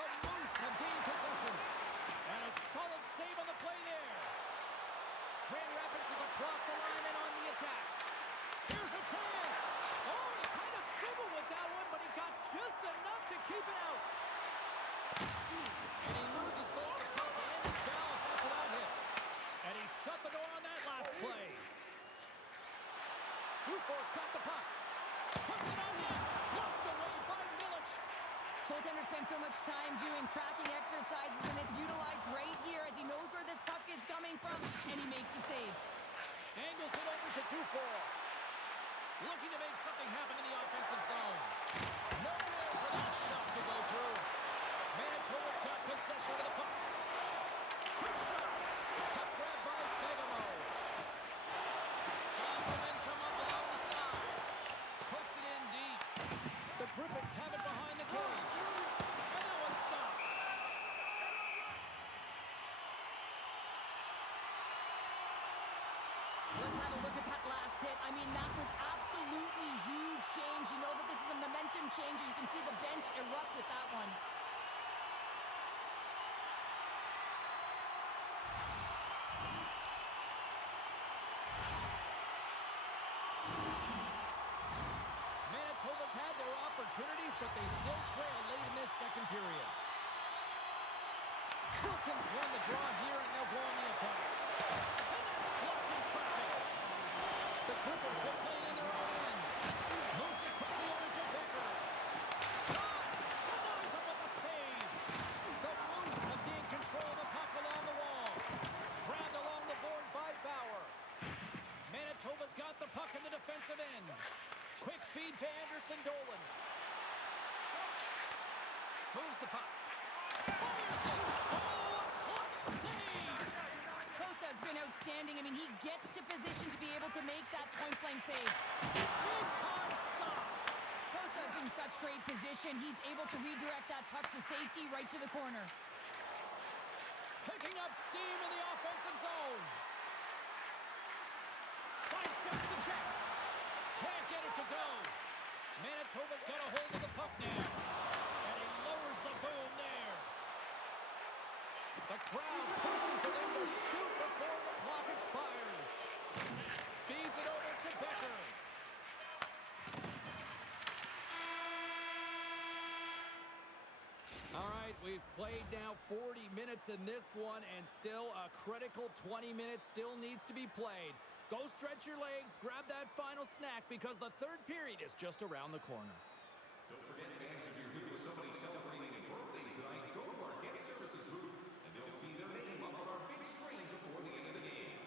The Moose have gained possession. And a solid save on the play there. Grand Rapids is across the line and on the attack. Here's a chance. Oh, he kind of struggled with that one, but he got just enough to keep it out. And he loses both the puck and his balance after that hit. And he shut the door on that last play. Dufour's got the puck. Puts it on net. Blocked away by Milic. Goaltender spends so much time doing tracking exercises, and it's utilized right here as he knows where this puck is coming from, and he makes the save. Angles it over to Dufour. Looking to make something happen in the offensive zone. Nowhere for that shot to go through. Manitoba's got possession of the puck. Quick shot. Puck grab by Fagemo. Gain momentum up along the side. Puts it in deep. The Griffins have it behind the cage. And that was stopped. Let's have a look at that last hit. I mean, that was absolutely huge change. You know that this is a momentum changer. You can see the bench erupt with that one. Manitoba's had their opportunities, but they still trail late in this second period. Wilkins won the draw here, and they'll go on the attack. And that's blocked in traffic. The Griffins will play it in their own end. Moves it quickly over to Becker. Shot! Denies him with the save. The Moose have gained control of the puck along the wall. Grabbed along the boards by Bauer. Manitoba's got the puck in the defensive end. Quick feed to Anderson Dolan. Moves the puck. Fires it. Oh, a clutch save! Kosa's been outstanding. I mean, he gets to position to be able to make that point-blank save. Big time stop. Kosa's in such great position. He's able to redirect that puck to safety right to the corner. Picking up steam in the offensive zone. Sidesteps the check. Can't get it to go. Manitoba's got a hold of the puck now. And he lowers the boom there. The crowd pushing for them to shoot before the clock expires. Feeds it over to Becker. All right, we've played now 40 minutes in this one, and still a critical 20 minutes still needs to be played. Go stretch your legs, grab that final snack, because the third period is just around the corner. Don't forget, fans, if you're here with somebody celebrating a birthday tonight, go to our guest services booth, and they'll see their name up on our big screen before the end of the game.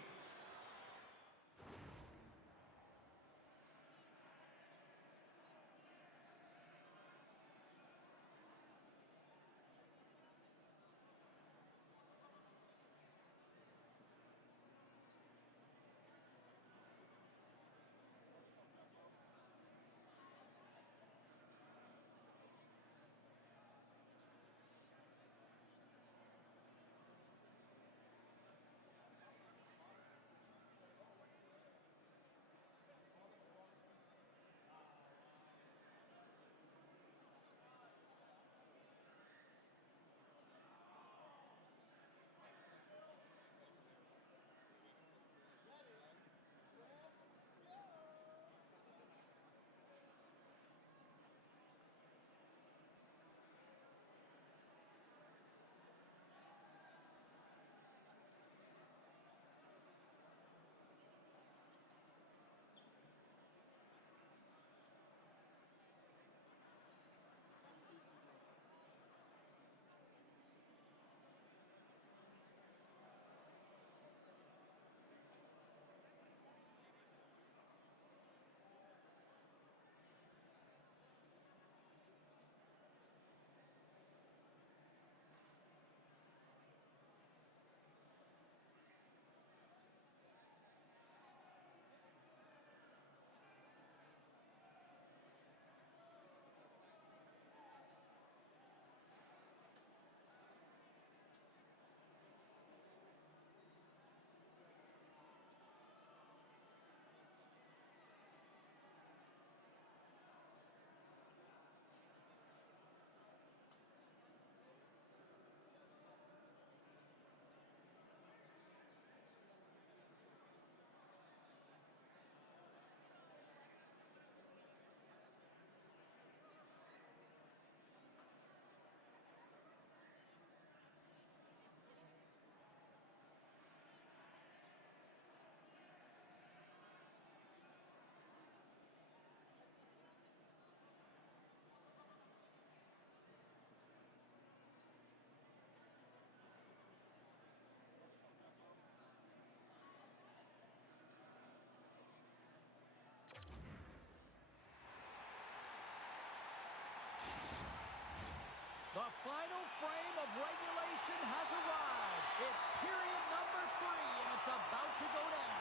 final frame of regulation has arrived. It's period number 3, and it's about to go down.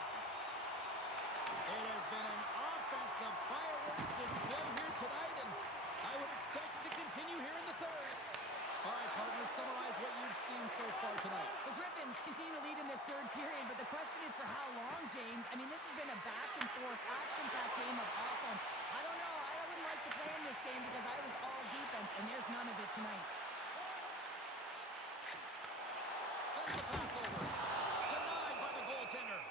It has been an offensive fireworks display here tonight, and I would expect it to continue here in the third. All right, partners, summarize what you've seen so far tonight. The Griffins continue to lead in this third period, but the question is for how long, James? I mean, this has been a back-and-forth, action-packed game of offense. I don't know. I wouldn't like to play in this game because I was all defense, and there's none of it tonight. Sends the pass over. Denied by the goaltender.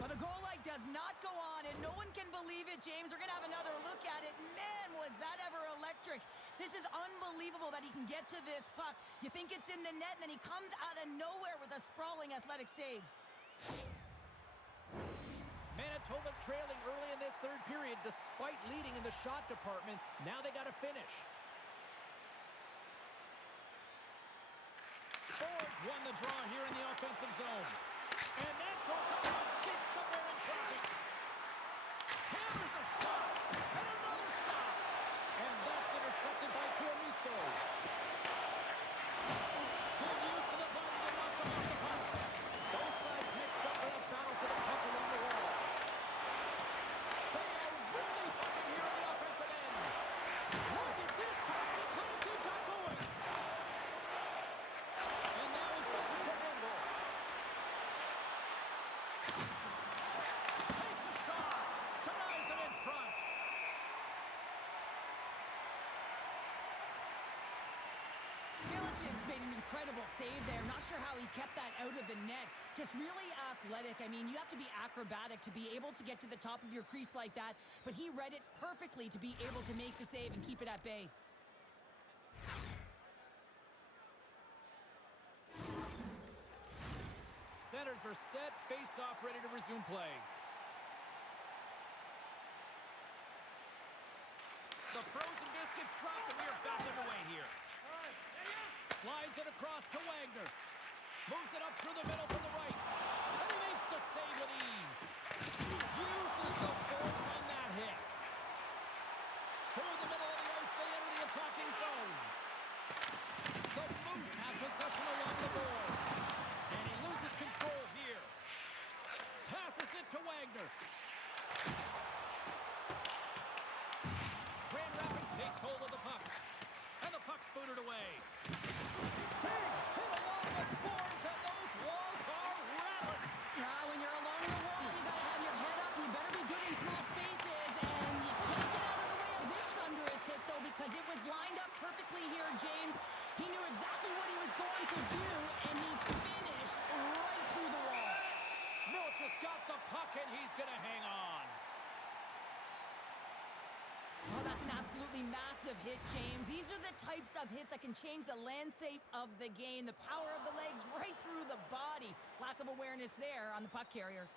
Well, the goal light does not go on, and no one can believe it, James. We're going to have another look at it. Man, was that ever electric. This is unbelievable that he can get to this puck. You think it's in the net, and then he comes out of nowhere with a sprawling athletic save. Manitoba's trailing early in this third period despite leading in the shot department. Now they got to finish. Forwards won the draw here in the offensive zone. And that goes off a stick somewhere in traffic. Hammers a shot. And another stop. And that's intercepted by Tormisto. Good use of the body to knock them off the puck. Both sides mixed up in a battle for the puck along the wall. They are really buzzing here in the offensive end. Look at this pass. He could have kept that going. And now it's over to Angle. Takes a shot. Denies it in front. Ilitch's made an incredible save there. Not sure how he kept that out of the net. Just really athletic. I mean, you have to be acrobatic to be able to get to the top of your crease like that, but he read it perfectly to be able to make the save and keep it at bay. Centers are set. Face-off ready to resume play. The frozen biscuits drop, and we are back underway here. Slides it across to Wagner. Moves it up through the middle from the right. And he makes the save with ease. Uses the force on that hit. Through the middle of the ice, they enter the attacking zone. The Moose have possession along the boards. And he loses control here. Passes it to Wagner. Grand Rapids takes hold of the puck. And the puck's booted away. Big hit along the boards, and those walls are rattling. When you're along the wall, you got to have your head up. You better be good in small spaces. And you can't get out of the way of this thunderous hit, though, because it was lined up perfectly here, James. He knew exactly what he was going to do, and he finished right through the wall. Milch has got the puck, and he's going to hang on. Oh, that's an absolutely massive hit, James. These are the types of hits that can change the landscape of the game. The power of the legs right through the body. Lack of awareness there on the puck carrier.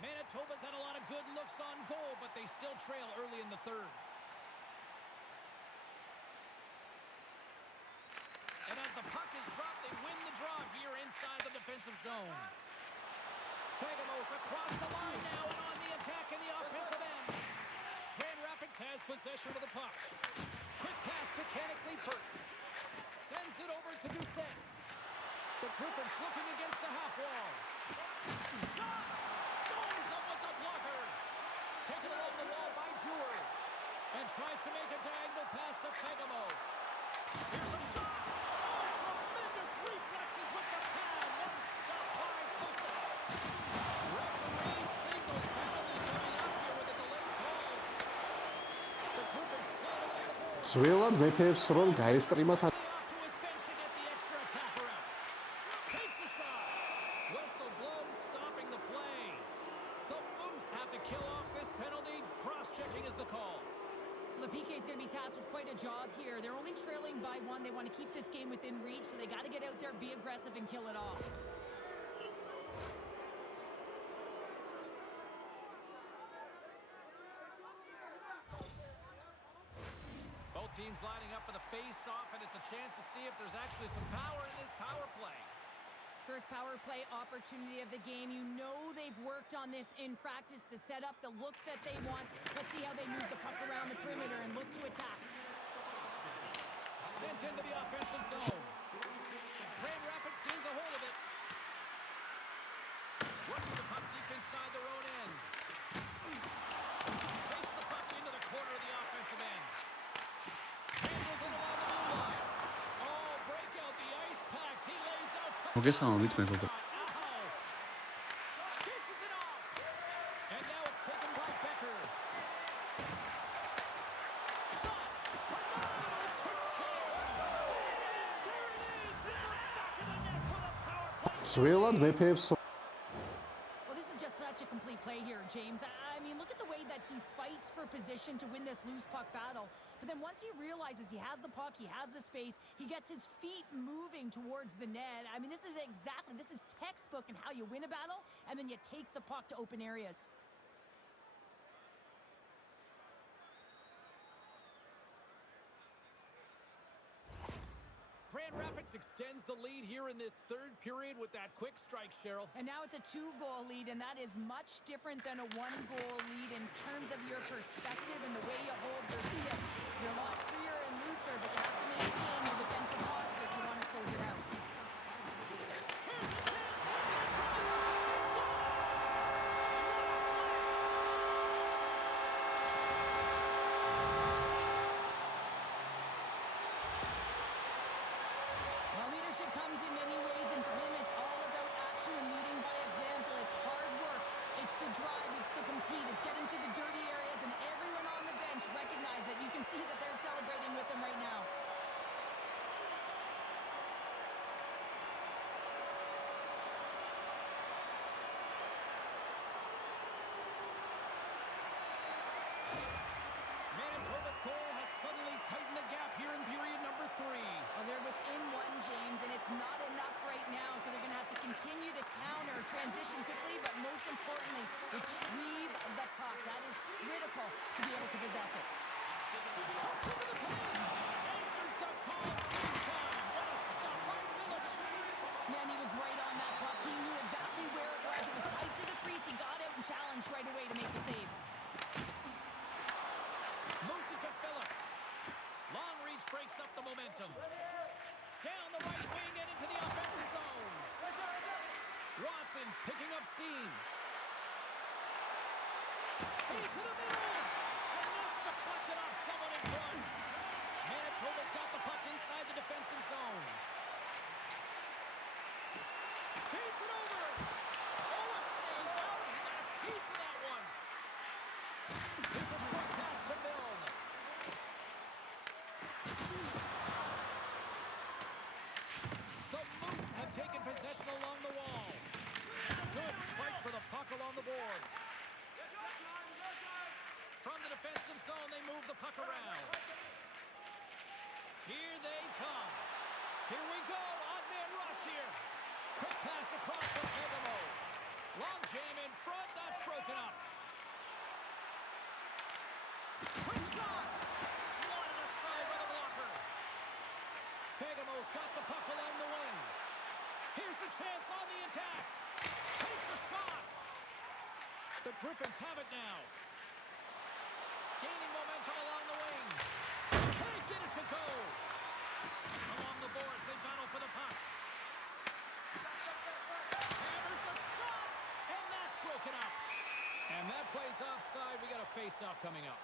Manitoba's had a lot of good looks on goal, but they still trail early in the third. And as the puck is dropped, they win the draw here inside the defensive zone. Fagamos across the line now and on the attack in the offensive end. Grand Rapids has possession of the puck. Quick pass to Kanik Leifert. Sends it over to Doucette. The Griffins looking against the half wall. Shot! Stones up with the blocker. Taken along the wall by Dewar. And tries to make a diagonal pass to Fagamo. Here's a shot! Tremendous reflexes with the pad. One stop by Kosa. Referee signals penalty coming up here with a delayed call. The Griffins play along the board. ძველად მეფეებს რომ გაესტრიმათ Off to his bench to get the extra attacker out. Takes the shot. Whistle blown, stopping the play. The Moose have to kill off this penalty. Cross-checking is the call. The PK is going to be tasked with quite a job here. They're only trailing by 1. They want to keep this game within reach, so they got to get out there, be aggressive, and kill it off. Both teams lining up for the face-off, and it's a chance to see if there's actually some power in this power play. First power play opportunity of the game. You know they've worked on this in practice, the setup, the look that they want. Let's see how they move the puck around the perimeter and look to attack. Sent into the offensive zone. Grand Rapids gains a hold of it. Working the puck deep inside their own end. Takes the puck into the corner of the offensive end. Handles it along the blue line. Oh, break out the ice packs. He lays out to 보겠어, 믿고 이거. dishes it off. And now it's taken by Becker. Shot. Phenomenal quick save. And there it is in the back of the net for the power play. Звела 2 Well, this is just such a complete play here, James. I mean, look at the way that he fights for position to win this loose puck battle. But then once he realizes he has the puck, he has the space, he gets his feet moving towards the net. I mean, this is textbook in how you win a battle, and then you take the puck to open areas. Grand Rapids extends the lead here in this third period with that quick strike, Cheryl. And now it's a 2-goal lead, and that is much different than a 1-goal lead in terms of your perspective and the way you hold your stick. You're a lot freer and looser, but you have to maintain your defensive posture if you want to close it out. Well, leadership comes in many ways, and for him, it's all about action and leading by example. It's hard work. It's the drive. It's the compete. It's getting to the dirty areas, and everyone on the bench recognize it. You can see that they're celebrating with him right now. Manitoba's goal has suddenly tightened the gap here in period number 3. Well, they're within one, James, and it's not enough right now, so they're going to have to continue to counter, transition quickly, but most importantly, retrieve the puck. That is critical to be able to possess it. Cuts into the paint. Answers the call big time. What a stop by Village. Man, he was right on that puck. He knew exactly where it was. It was tight to the crease. He got out and challenged right away to make the save. Moves it to Phillips. Long reach breaks up the momentum. Down the right wing and into the offensive zone. Watson's picking up steam. Into the middle. And that's deflected off someone in front. Manitoba's got the puck inside the defensive zone. Feeds it over. Oh, it stays out. He got a piece of that one. Here's a short pass to Milne. The Moose have taken possession along the wall. Good fight for the puck along the boards. From the defensive zone, they move the puck around. Here they come. Here we go. Odd-man rush here. Quick pass across to Fegamo. Long jam in front. That's broken up. Quick shot. Swatted aside by the blocker. Fegamo's got the puck along the wing. Here's a chance on the attack. Takes a shot. The Griffins have it now. Gaining momentum along the wing. Can't get it to go. Along the boards, they battle for the puck. Hammers a shot, and that's broken up. And that plays offside. We got a face-off coming up.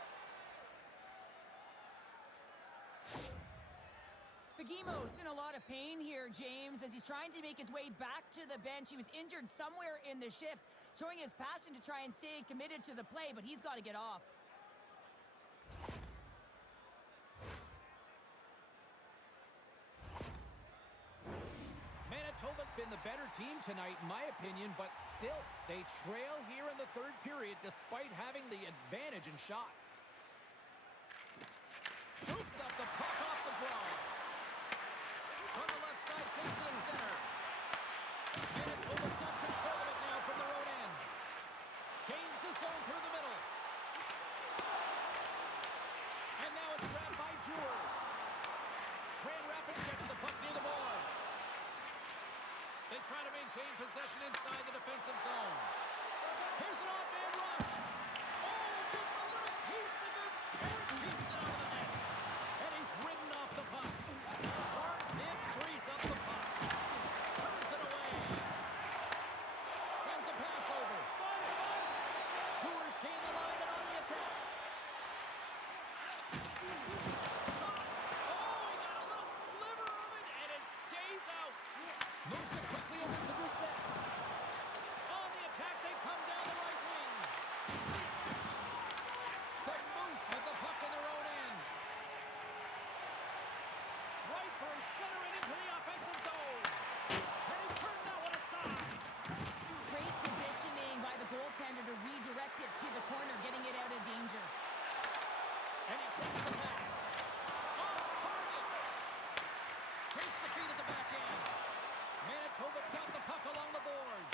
Fagimo's in a lot of pain here, James, as he's trying to make his way back to the bench. He was injured somewhere in the shift, showing his passion to try and stay committed to the play, but he's got to get off. Manitoba's been the better team tonight, in my opinion, but still, they trail here in the third period despite having the advantage in shots. Scoops up the puck off the draw. From the left side, takes it to center. Manitoba's got control of it now from their own end. Gains the zone through the middle. And now it's grabbed by Jewell. Grand Rapids gets the puck near the boards. They They'll try to maintain possession inside the defensive zone. Here's an off-man rush. Oh, gets a little piece of it and keeps it out of the net. And he's ridden off the puck. Hard hit, frees up the puck. Turns it away. Sends a pass over. Brewers gain the line and on the attack. Shot. Oh, he got a little sliver of it, and it stays out. Moves it quickly over to Doucette. On the attack, they come down the right wing. The Moose with the puck in their own end. Right from center and into the offensive zone. And he turned that one aside. Great positioning by the goaltender to redirect it to the corner, getting it out of danger. And he takes the pass. Off target. Takes the feed at the back end. Manitoba's got the puck along the boards.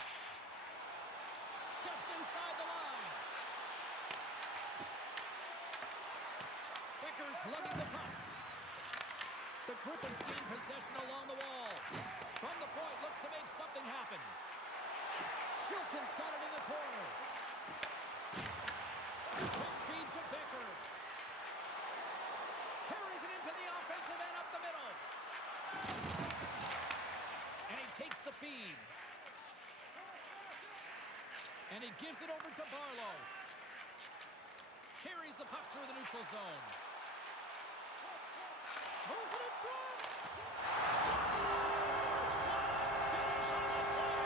Steps inside the line. Becker's lugging the puck. The Griffins gain possession along the wall. From the point, looks to make something happen. Chilton's got it in the corner. Quick feed to Becker. Carries it into the offensive end up the middle. And he takes the feed. And he gives it over to Barlow. Carries the puck through the neutral zone. Moves it in front. Scores! What a finish on the play!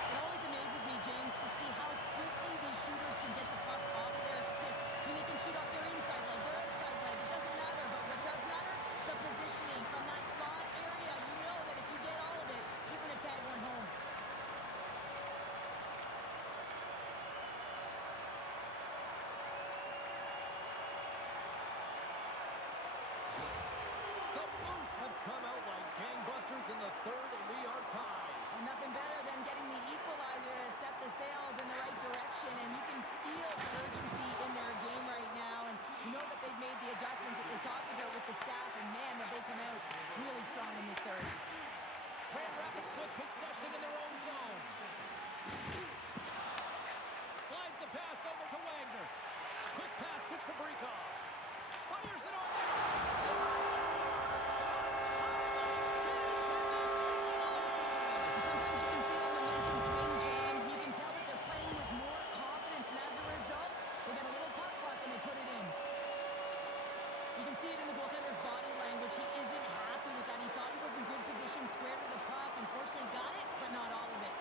It always amazes me, James, to see how quickly these shooters can get the puck off of their stick. I mean, they can shoot off their inside leg, their outside leg. It doesn't matter, but what does matter? The positioning from that slot area. You know that if you get all of it, you're going to tag one home. The Moose have come out like gangbusters in the third, and we are tied. And nothing better than getting the equalizer to set the sails in the right direction. And you can feel the urgency in their game right now. And you know that they've made the adjustments that they talked about with the staff. And man, have they come out really strong in this third. Grand Rapids with possession in their own zone. Slides the pass over to Wagner. Quick pass to Chabrikov. Fires it on net. Scores! A timely finish, and they've taken the lead. Sometimes you can feel momentum swing, James. And you can tell that they're playing with more confidence. And as a result, they got a little puck luck and they put it in. You can see it in the goaltender's body language. He isn't happy with that. He thought he was in good position, squared with the puck. Unfortunately, got it, but not all of it.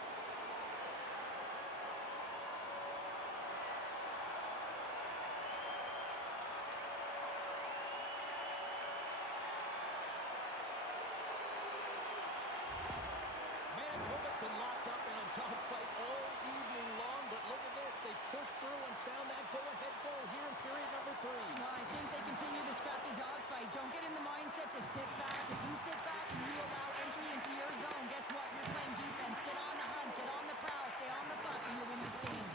Manitoba's been locked up in a dogfight all evening long, but look at this. They pushed through and found that go-ahead goal here in period number 3. Well, I think they continue the scrappy dogfight. Don't get in the mindset to sit back. If you sit back and you allow entry into your zone, guess what? You're playing defense. Get on the hunt. Get on the prowl. Stay on the puck, and you'll win this game.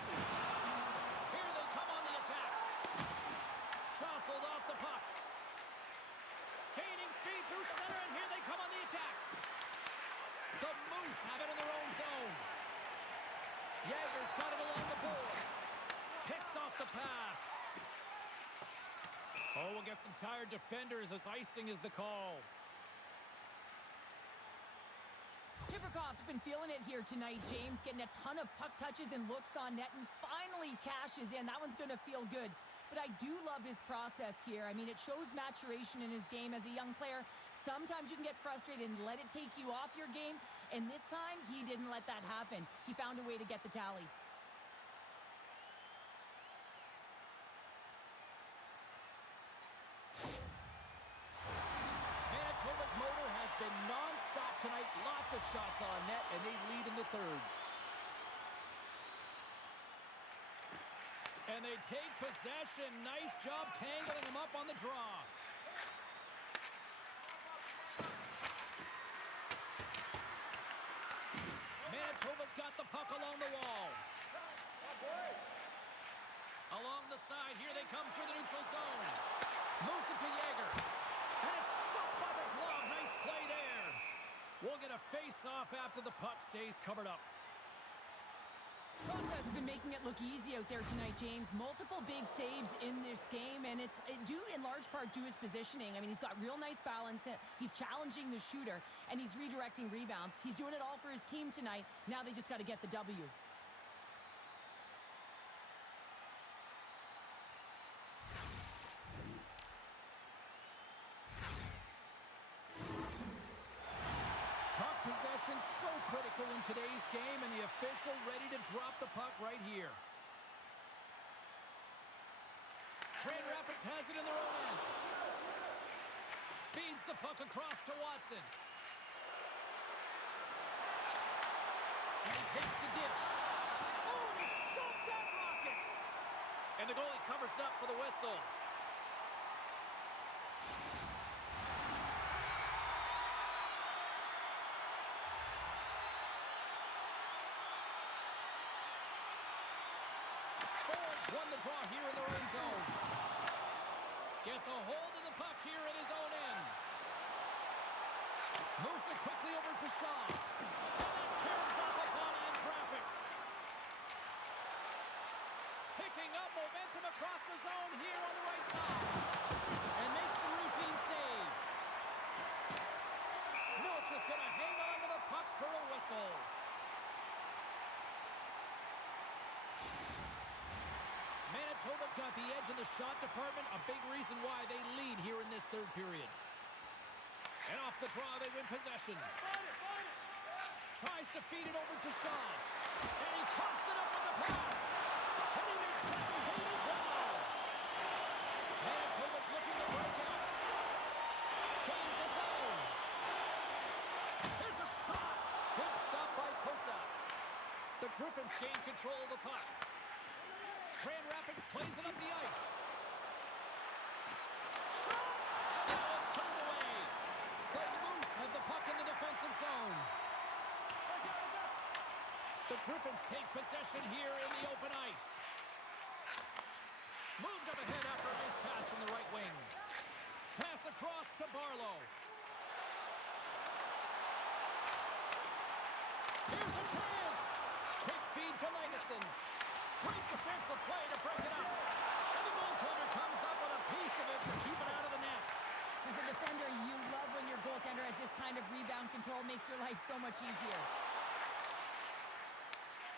Here they come on the attack. Jostled off the puck. Gaining speed through center, and here they come on the attack. The Moose have it in their own zone. Jager's got it along the boards. Picks off the pass. Oh, we'll get some tired defenders as icing is the call. Chibrikov's been feeling it here tonight, James. Getting a ton of puck touches and looks on net, and finally cashes in. That one's going to feel good. But I do love his process here. I mean, it shows maturation in his game as a young player. Sometimes you can get frustrated and let it take you off your game. And this time, he didn't let that happen. He found a way to get the tally. Manitoba's motor has been non-stop tonight. Lots of shots on net, and they lead in the third. And they take possession. Nice job tangling him up on the draw. Manitoba's got the puck along the wall. Along the side, here they come through the neutral zone. Moves it to Jager. And it's stopped by the glove. Nice play there. We'll get a face-off after the puck stays covered up. Process has been making it look easy out there tonight, James. Multiple big saves in this game, and it's due in large part to his positioning. I mean, he's got real nice balance. He's challenging the shooter, and he's redirecting rebounds. He's doing it all for his team tonight. Now they just got to get the W. Possession so critical in today's game, and the official ready to drop the puck right here. Grand Rapids has it in their own end. Feeds the puck across to Watson. And he takes the dish. Oh, and he stopped that rocket! And the goalie covers up for the whistle. Won the draw here in their own zone. Gets a hold of the puck here at his own end. Moves it quickly over to Shaw. And that caroms off upon in traffic. Picking up momentum across the zone here on the right side. And makes the routine save. Milch is going to hang on to the puck for a whistle. Manitoba's got the edge in the shot department, a big reason why they lead here in this third period. And off the draw, they win possession. Tries to feed it over to Shaw. And he coughs it up with the pass. And he makes that save as well. Manitoba's looking to break out. Gains the zone. There's a shot. Good stop by Kosa. The Griffins gain control of the puck. Grand Rapids plays it up the ice. Shot! And that one's turned away. But the Moose have the puck in the defensive zone. The Griffins take possession here in the open ice. Moved up ahead after a nice pass from the right wing. Pass across to Barlow. Here's a chance. Quick feed to Legason. Great defensive play to break it up. And the goaltender comes up with a piece of it to keep it out of the net. As a defender, you love when your goaltender has this kind of rebound control. Makes your life so much easier.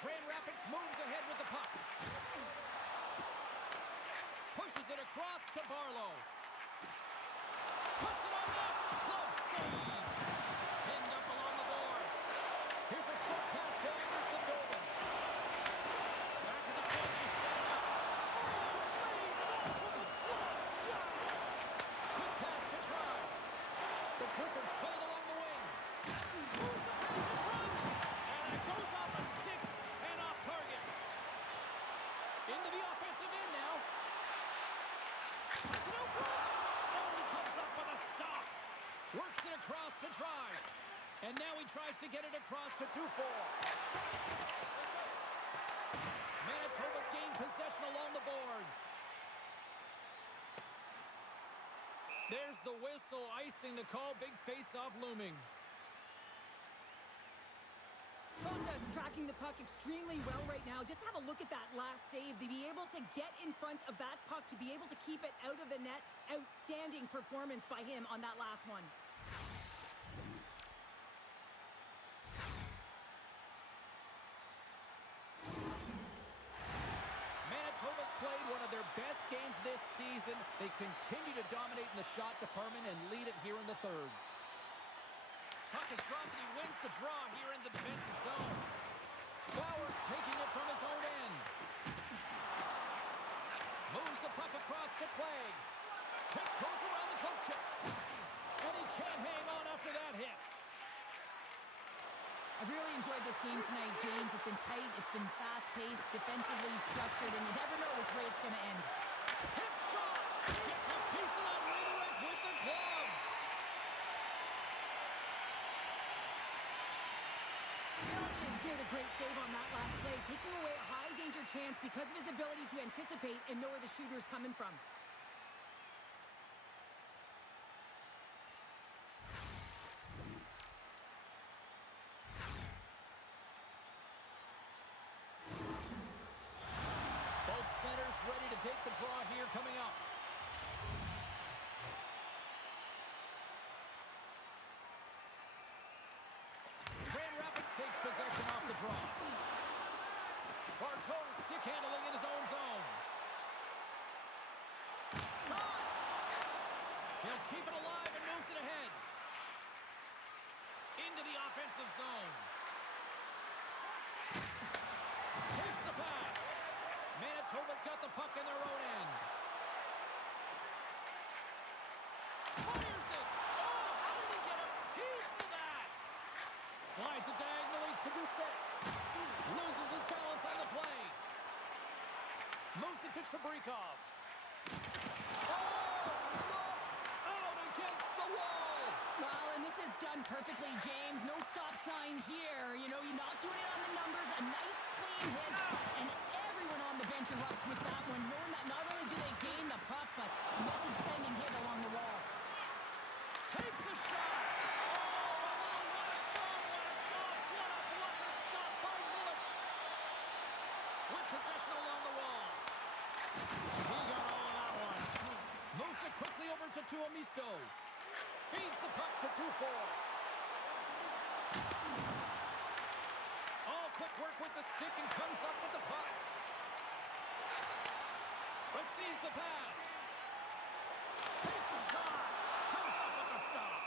Grand Rapids moves ahead with the puck. Pushes it across to Barlow. Puts it on net. Glove save. Pinned up along the boards. Here's a short pass to Anderson Govan. Back to the point to set it up. Oh, lays off with a glove. Quick pass to Trask. The Griffins play it along the wing. Moves the pass in front. And it goes off a stick and off target. Into the offensive end now. Puts it out front. Oh, he comes up with a stop. Works it across to Trask. And now he tries to get it across to 2-4. Manitoba's gained possession along the boards. There's the whistle, icing the call. Big face-off looming. Process tracking the puck extremely well right now. Just have a look at that last save. To be able to get in front of that puck, to be able to keep it out of the net. Outstanding performance by him on that last one. Manitoba's played one of their best games this season. They continue to dominate in the shot department and lead it here in the third. Puck is dropped and he wins the draw here in the defensive zone. Bowers taking it from his own end. Moves the puck across to Clegg. Tiptoes around the coach check. And he can't hang on after that hit. I've really enjoyed this game tonight, James. It's been tight, it's been fast-paced, defensively structured, and you never know which way it's going to end. Tip shot! Gets a piece of that redirect with the glove. Milch has made a great save on that last play, taking away a high-danger chance because of his ability to anticipate and know where the shooter is coming from. draw here coming up. Grand Rapids takes possession off the draw. Bartol stick handling in his own zone. Shot! He'll keep it alive and moves it ahead. Into the offensive zone. Takes the pass. Manitoba's got the puck in their own end. Fires it. Oh, how did he get a piece of that? Slides it diagonally to Doucet. Loses his balance on the play. Moves it to Chabrikov. Oh, look! Out against the wall! Well, and this is done perfectly, James. No stop sign here. You know, you're not doing it on the numbers. A nice, clean hit. And everyone on the bench erupts with that one, knowing that not only do they gain the puck, but a message-sending hit along the wall. Takes a shot. Oh, a little wax on, wax off. What a blocker stop by Milic. With possession along the wall. He got all of that one. Moves it quickly over to Tuomisto. Feeds the puck to 2-4. All quick work with the stick and comes up with the puck. Receives the pass. Takes a shot. Comes up with the stop.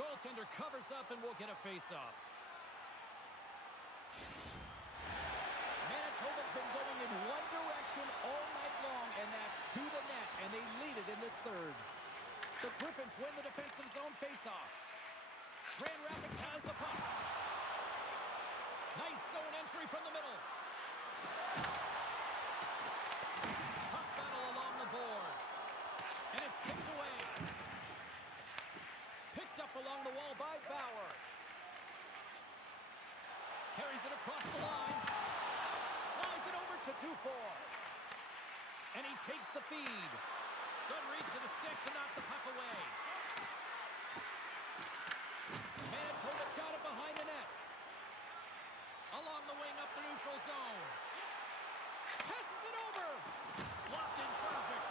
Goaltender covers up and will get a face-off. Manitoba's been going in one direction all night long, and that's to the net, and they lead it in this third. The Griffins win the defensive zone face-off. Grand Rapids has the puck. Nice zone entry from the middle. Puck battle along the boards. And it's kicked away. Picked up along the wall by Bauer. Carries it across the line. Slides it over to 2-4. And he takes the feed. Good reach of the stick to knock the puck away. Manitoba's got it behind the net. Along the wing up the neutral zone. Passes it over. Blocked in traffic.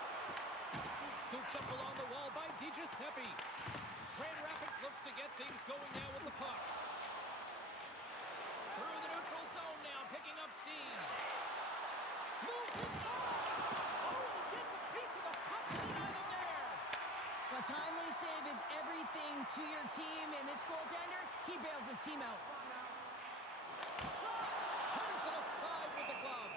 Scooped up along the wall by DiGiuseppe. Grand Rapids looks to get things going now with the puck. Through the neutral zone now, picking up steam. Moves inside. Oh, he gets a piece of the puck to deny them there. A timely save is everything to your team, and this goaltender, he bails his team out. Shot! Turns it aside with the glove.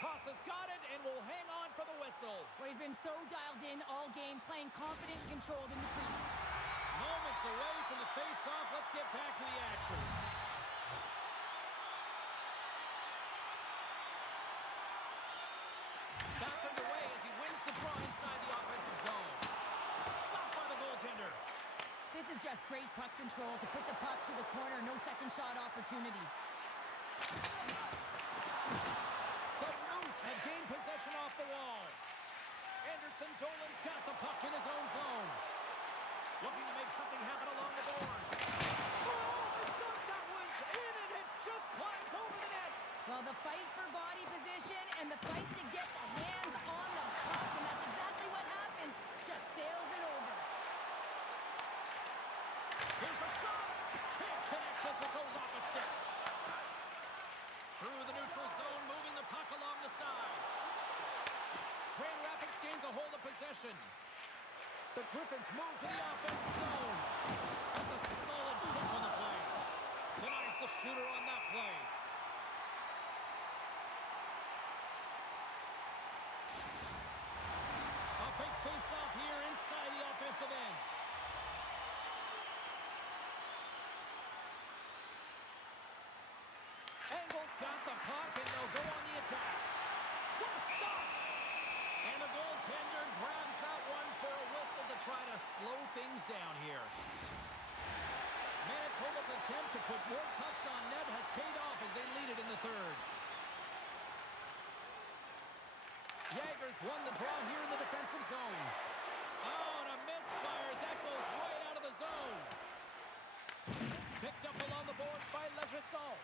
Costa's got it and will hang on for the whistle. Well, he's been so dialed in all game, playing confident and controlled in the crease. Moments away from the face-off. Let's get back to the action. Back underway as he wins the draw inside the offensive zone. Stopped by the goaltender. This is just great puck control to put the puck to the corner. No second shot opportunity. The Moose have gained possession off the wall. Anderson Dolan's got the puck in his own zone. Looking to make something happen along the boards. Oh, I thought that was in, and it just climbs over the net. Well, the fight for body position and the fight to get the hands on the puck, and that's exactly what happens. Just sails it over. Here's a shot. Can't connect as it goes off a stick. Through the neutral zone, moving the puck along the side. Grand Rapids gains a hold of possession. The Griffins move to the offensive zone. That's a solid check on the play. Denies the shooter on that play. A big face-off here inside the offensive end. Angle's got the puck, and they'll go on the attack. What a stop! And the goaltender grabs that one for a whistle to try to slow things down here. Manitoba's attempt to put more pucks on net has paid off as they lead it in the third. Jagger's won the draw here in the defensive zone. Oh, and a misfire as that goes right out of the zone. Picked up along the boards by Legesson.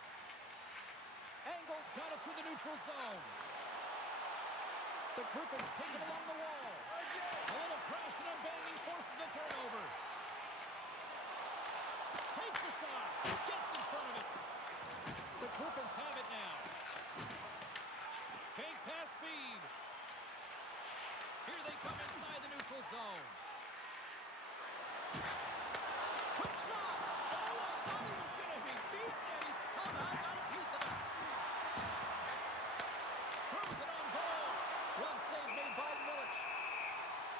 Angle's got it through the neutral zone. The The Griffins take it along the wall. A little crashing and banging forces the turnover. Takes a shot. Gets in front of it. The Griffins have it now. Bank pass feed. Here they come inside the neutral zone. Quick shot. Oh, I thought he was going to be beaten, and he somehow got a piece of it. Throws it on goal. Glove save made by Milich.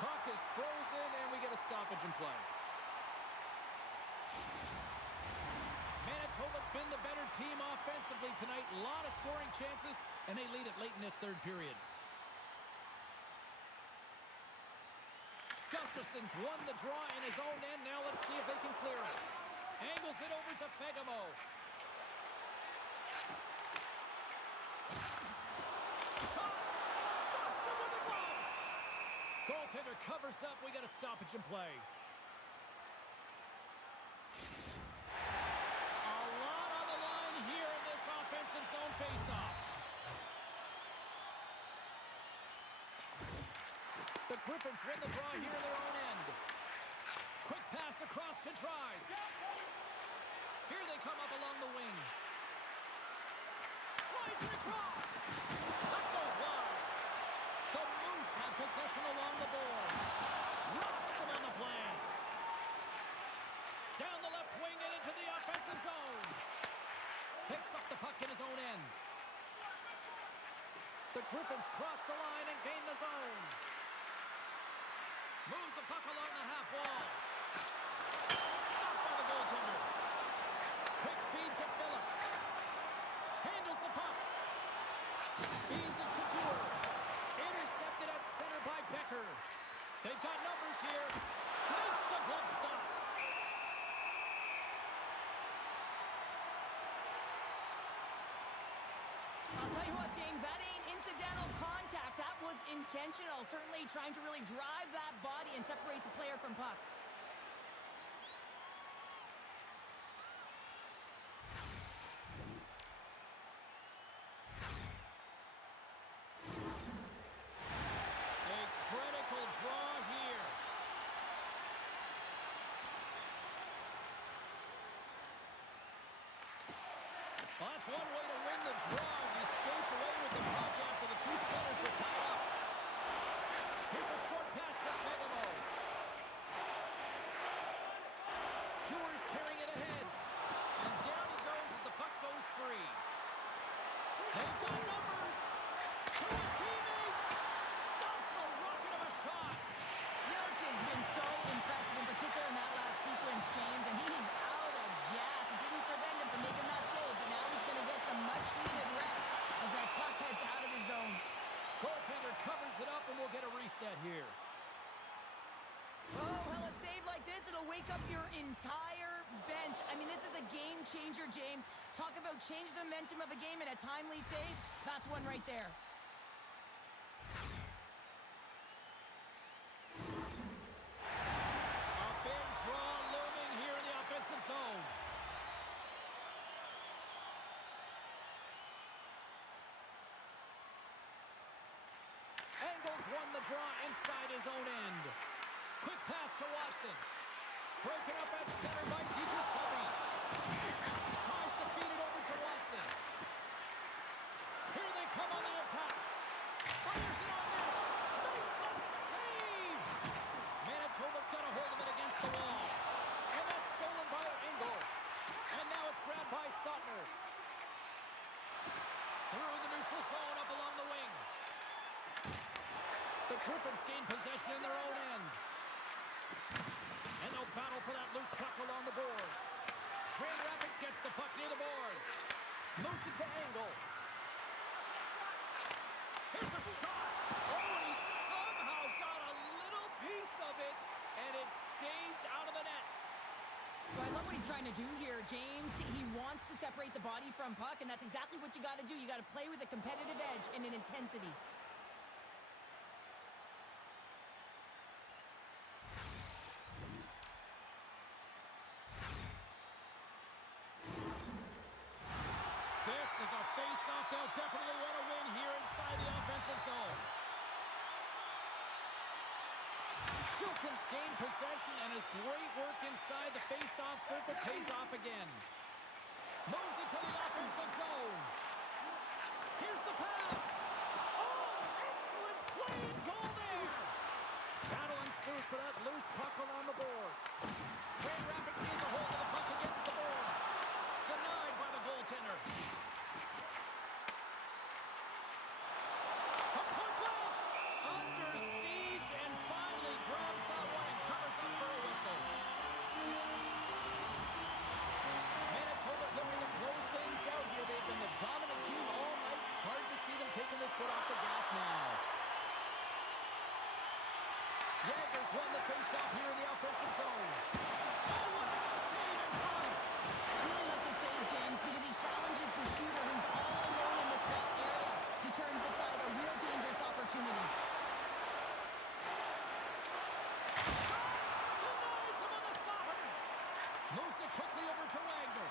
Puck is frozen, and we get a stoppage in play. Manitoba's been the better team offensively tonight. A lot of scoring chances, and they lead it late in this third period. Gustafson's won the draw in his own end. Now let's see if they can clear it. Angles it over to Fegamo. Shot! Stops him with a glove! Goaltender covers up. We got a stoppage in play. A lot on the line here in this offensive zone faceoff. The Griffins win the draw here in their own end. Quick pass across to Dries. Here they come up along the wing. Slides it across. That goes wide. The Moose have possession along the boards. Rocks him on the play. Down the left wing and into the offensive zone. Picks up the puck in his own end. The Griffins cross the line and gain the zone. Moves the puck along the half wall. Stopped by the goaltender. Quick feed to Phillips. Handles the puck. Feeds it to Dewar. Intercepted at center by Becker. They've got numbers here. Makes the glove stop. I'll tell you what, James, that ain't incidental contact. That was intentional. Certainly trying to really drive that body and separate the player from puck. A critical draw here. Well, that's one way to win the draw as he skates away with the puck after the two centers were tied up. Here's a short pass to Fegamo. Dewar's carrying it ahead. And down he goes as the puck goes free. They've got numbers. To his teammate. Stops the rocket of a shot. Milich has been so impressive, in particular in that last sequence, James, and he's out of gas. It didn't prevent him from making that save, but now he's going to get some much-needed rest as that puck heads out of his zone. Goaltender covers it up, and we'll get a reset here. Oh, well, a save like this, it'll wake up your entire bench. I mean, this is a game changer, James. Talk about change the momentum of a game and a timely save. That's one right there. A big draw looming here in the offensive zone. Angles won the draw inside his own end. Quick pass to Watson. Broken up at center by DiGiuseppe. Tries to feed it over to Watson. Here they come on the attack. Fires it on net. Makes the save. Manitoba's got a hold of it against the wall. And that's stolen by Engel. And now it's grabbed by Suttner. Through the neutral zone up along the wing. The Griffins gain possession in their own end. And they'll battle for that loose puck along the boards. Grand Rapids gets the puck near the boards. Moves it to Engel. Here's a shot. Oh, and he somehow got a little piece of it, and it stays out of the net. So I love what he's trying to do here, James. He wants to separate the body from puck, and that's exactly what you got to do. You got to play with a competitive edge and an intensity. This is a face-off they'll definitely want to win here inside the offensive zone. Schulten's gained possession, and his great work inside the face-off circle pays off again. Moves into the offensive zone. Here's the pass. Oh, excellent play and goal there. Battle ensues for that loose puck along the boards. Grand Rapids gains a hold of the puck against the boards. Denied by the goaltender. From point blank. Under siege and finally grabs that one and covers up for a whistle. Manitoba's looking to close things out here. They've been the dominant team all night. Hard to see them taking their foot off the gas now. Jager's won the faceoff here in the offensive zone. Oh, what a save in front! I really like the save, James, because he challenges the shooter who's all alone in the slot area. He turns aside a real dangerous opportunity. Denies him on the slapper. Moves it quickly over to Wagner.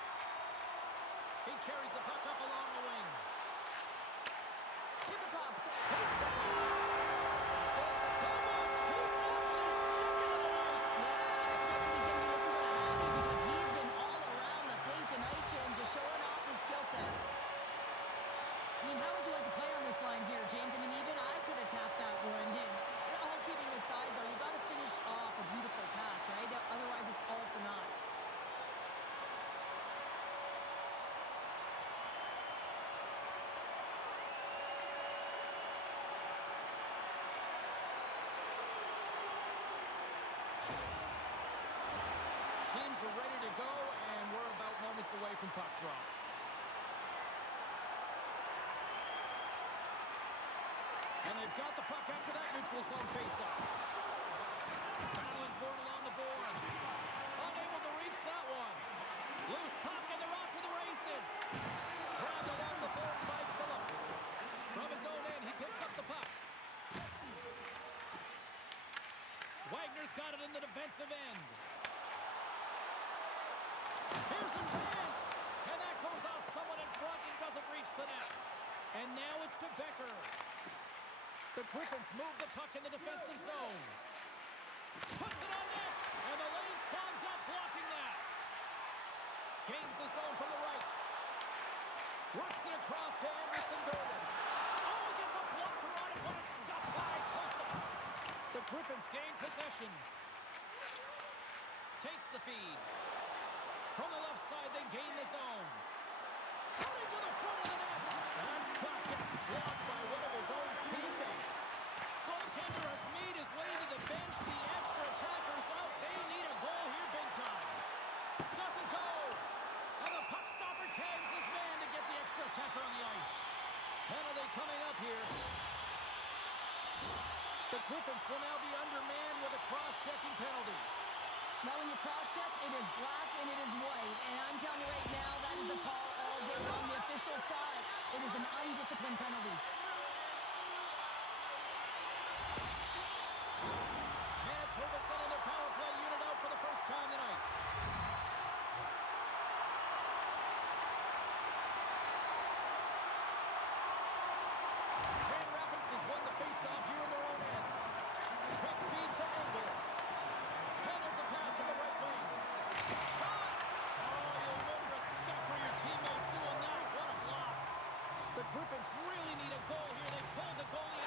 He carries the puck up along the wing. Kipikoff's He scores! It's Simmons heating up with his second of the night. Yeah, I expected he's going to be looking for the handy because he's been all around the paint tonight, James, just showing off his skill set. I mean, how would you like to play on this line here, James? I mean, even I could have tapped that one in. All kidding aside, though, you got to finish off a beautiful pass, right? Otherwise, it's all for naught. Teams are ready to go, and we're about moments away from puck drop. And they've got the puck after that neutral zone faceoff. Battling for it along the boards. Unable to reach that one. Loose puck, and they're off to the races. Grabbed along the boards by Phillips. From his own end, he picks up the puck. Wagner's got it in the defensive end. Here's a chance! And that goes off someone in front and doesn't reach the net. And now it's to Becker. The Griffins move the puck in the defensive zone. Puts it on net, and the lane's clogged up, blocking that. Gains the zone from the right. Works it across to Anderson Golden. Oh, he gets a blocker on it. What a stop by Kosa. The Griffins gain possession. Takes the feed. From the left side, they gain the zone. Cutting to the front of the net. That shot gets blocked by one of his own teammates. Goaltender has made his way to the bench. The extra attackers out. They need a goal here big time. Doesn't go. And the puck stopper tags his man to get the extra attacker on the ice. Penalty coming up here. The Griffins will now be undermanned with a cross-checking penalty. Now, when you cross-check, it is black and it is white. And I'm telling you right now, that is the call all day on the official side. It is an undisciplined penalty. Manitoba sending their power play unit out for the first time tonight. Grand Rapids has won the face-off here in their own end. Quick feed to Engel. Handles the pass in the right wing. Shot! Oh, you win respect for your teammates doing that. What a block. The Griffins really need a goal here. They pulled the goalie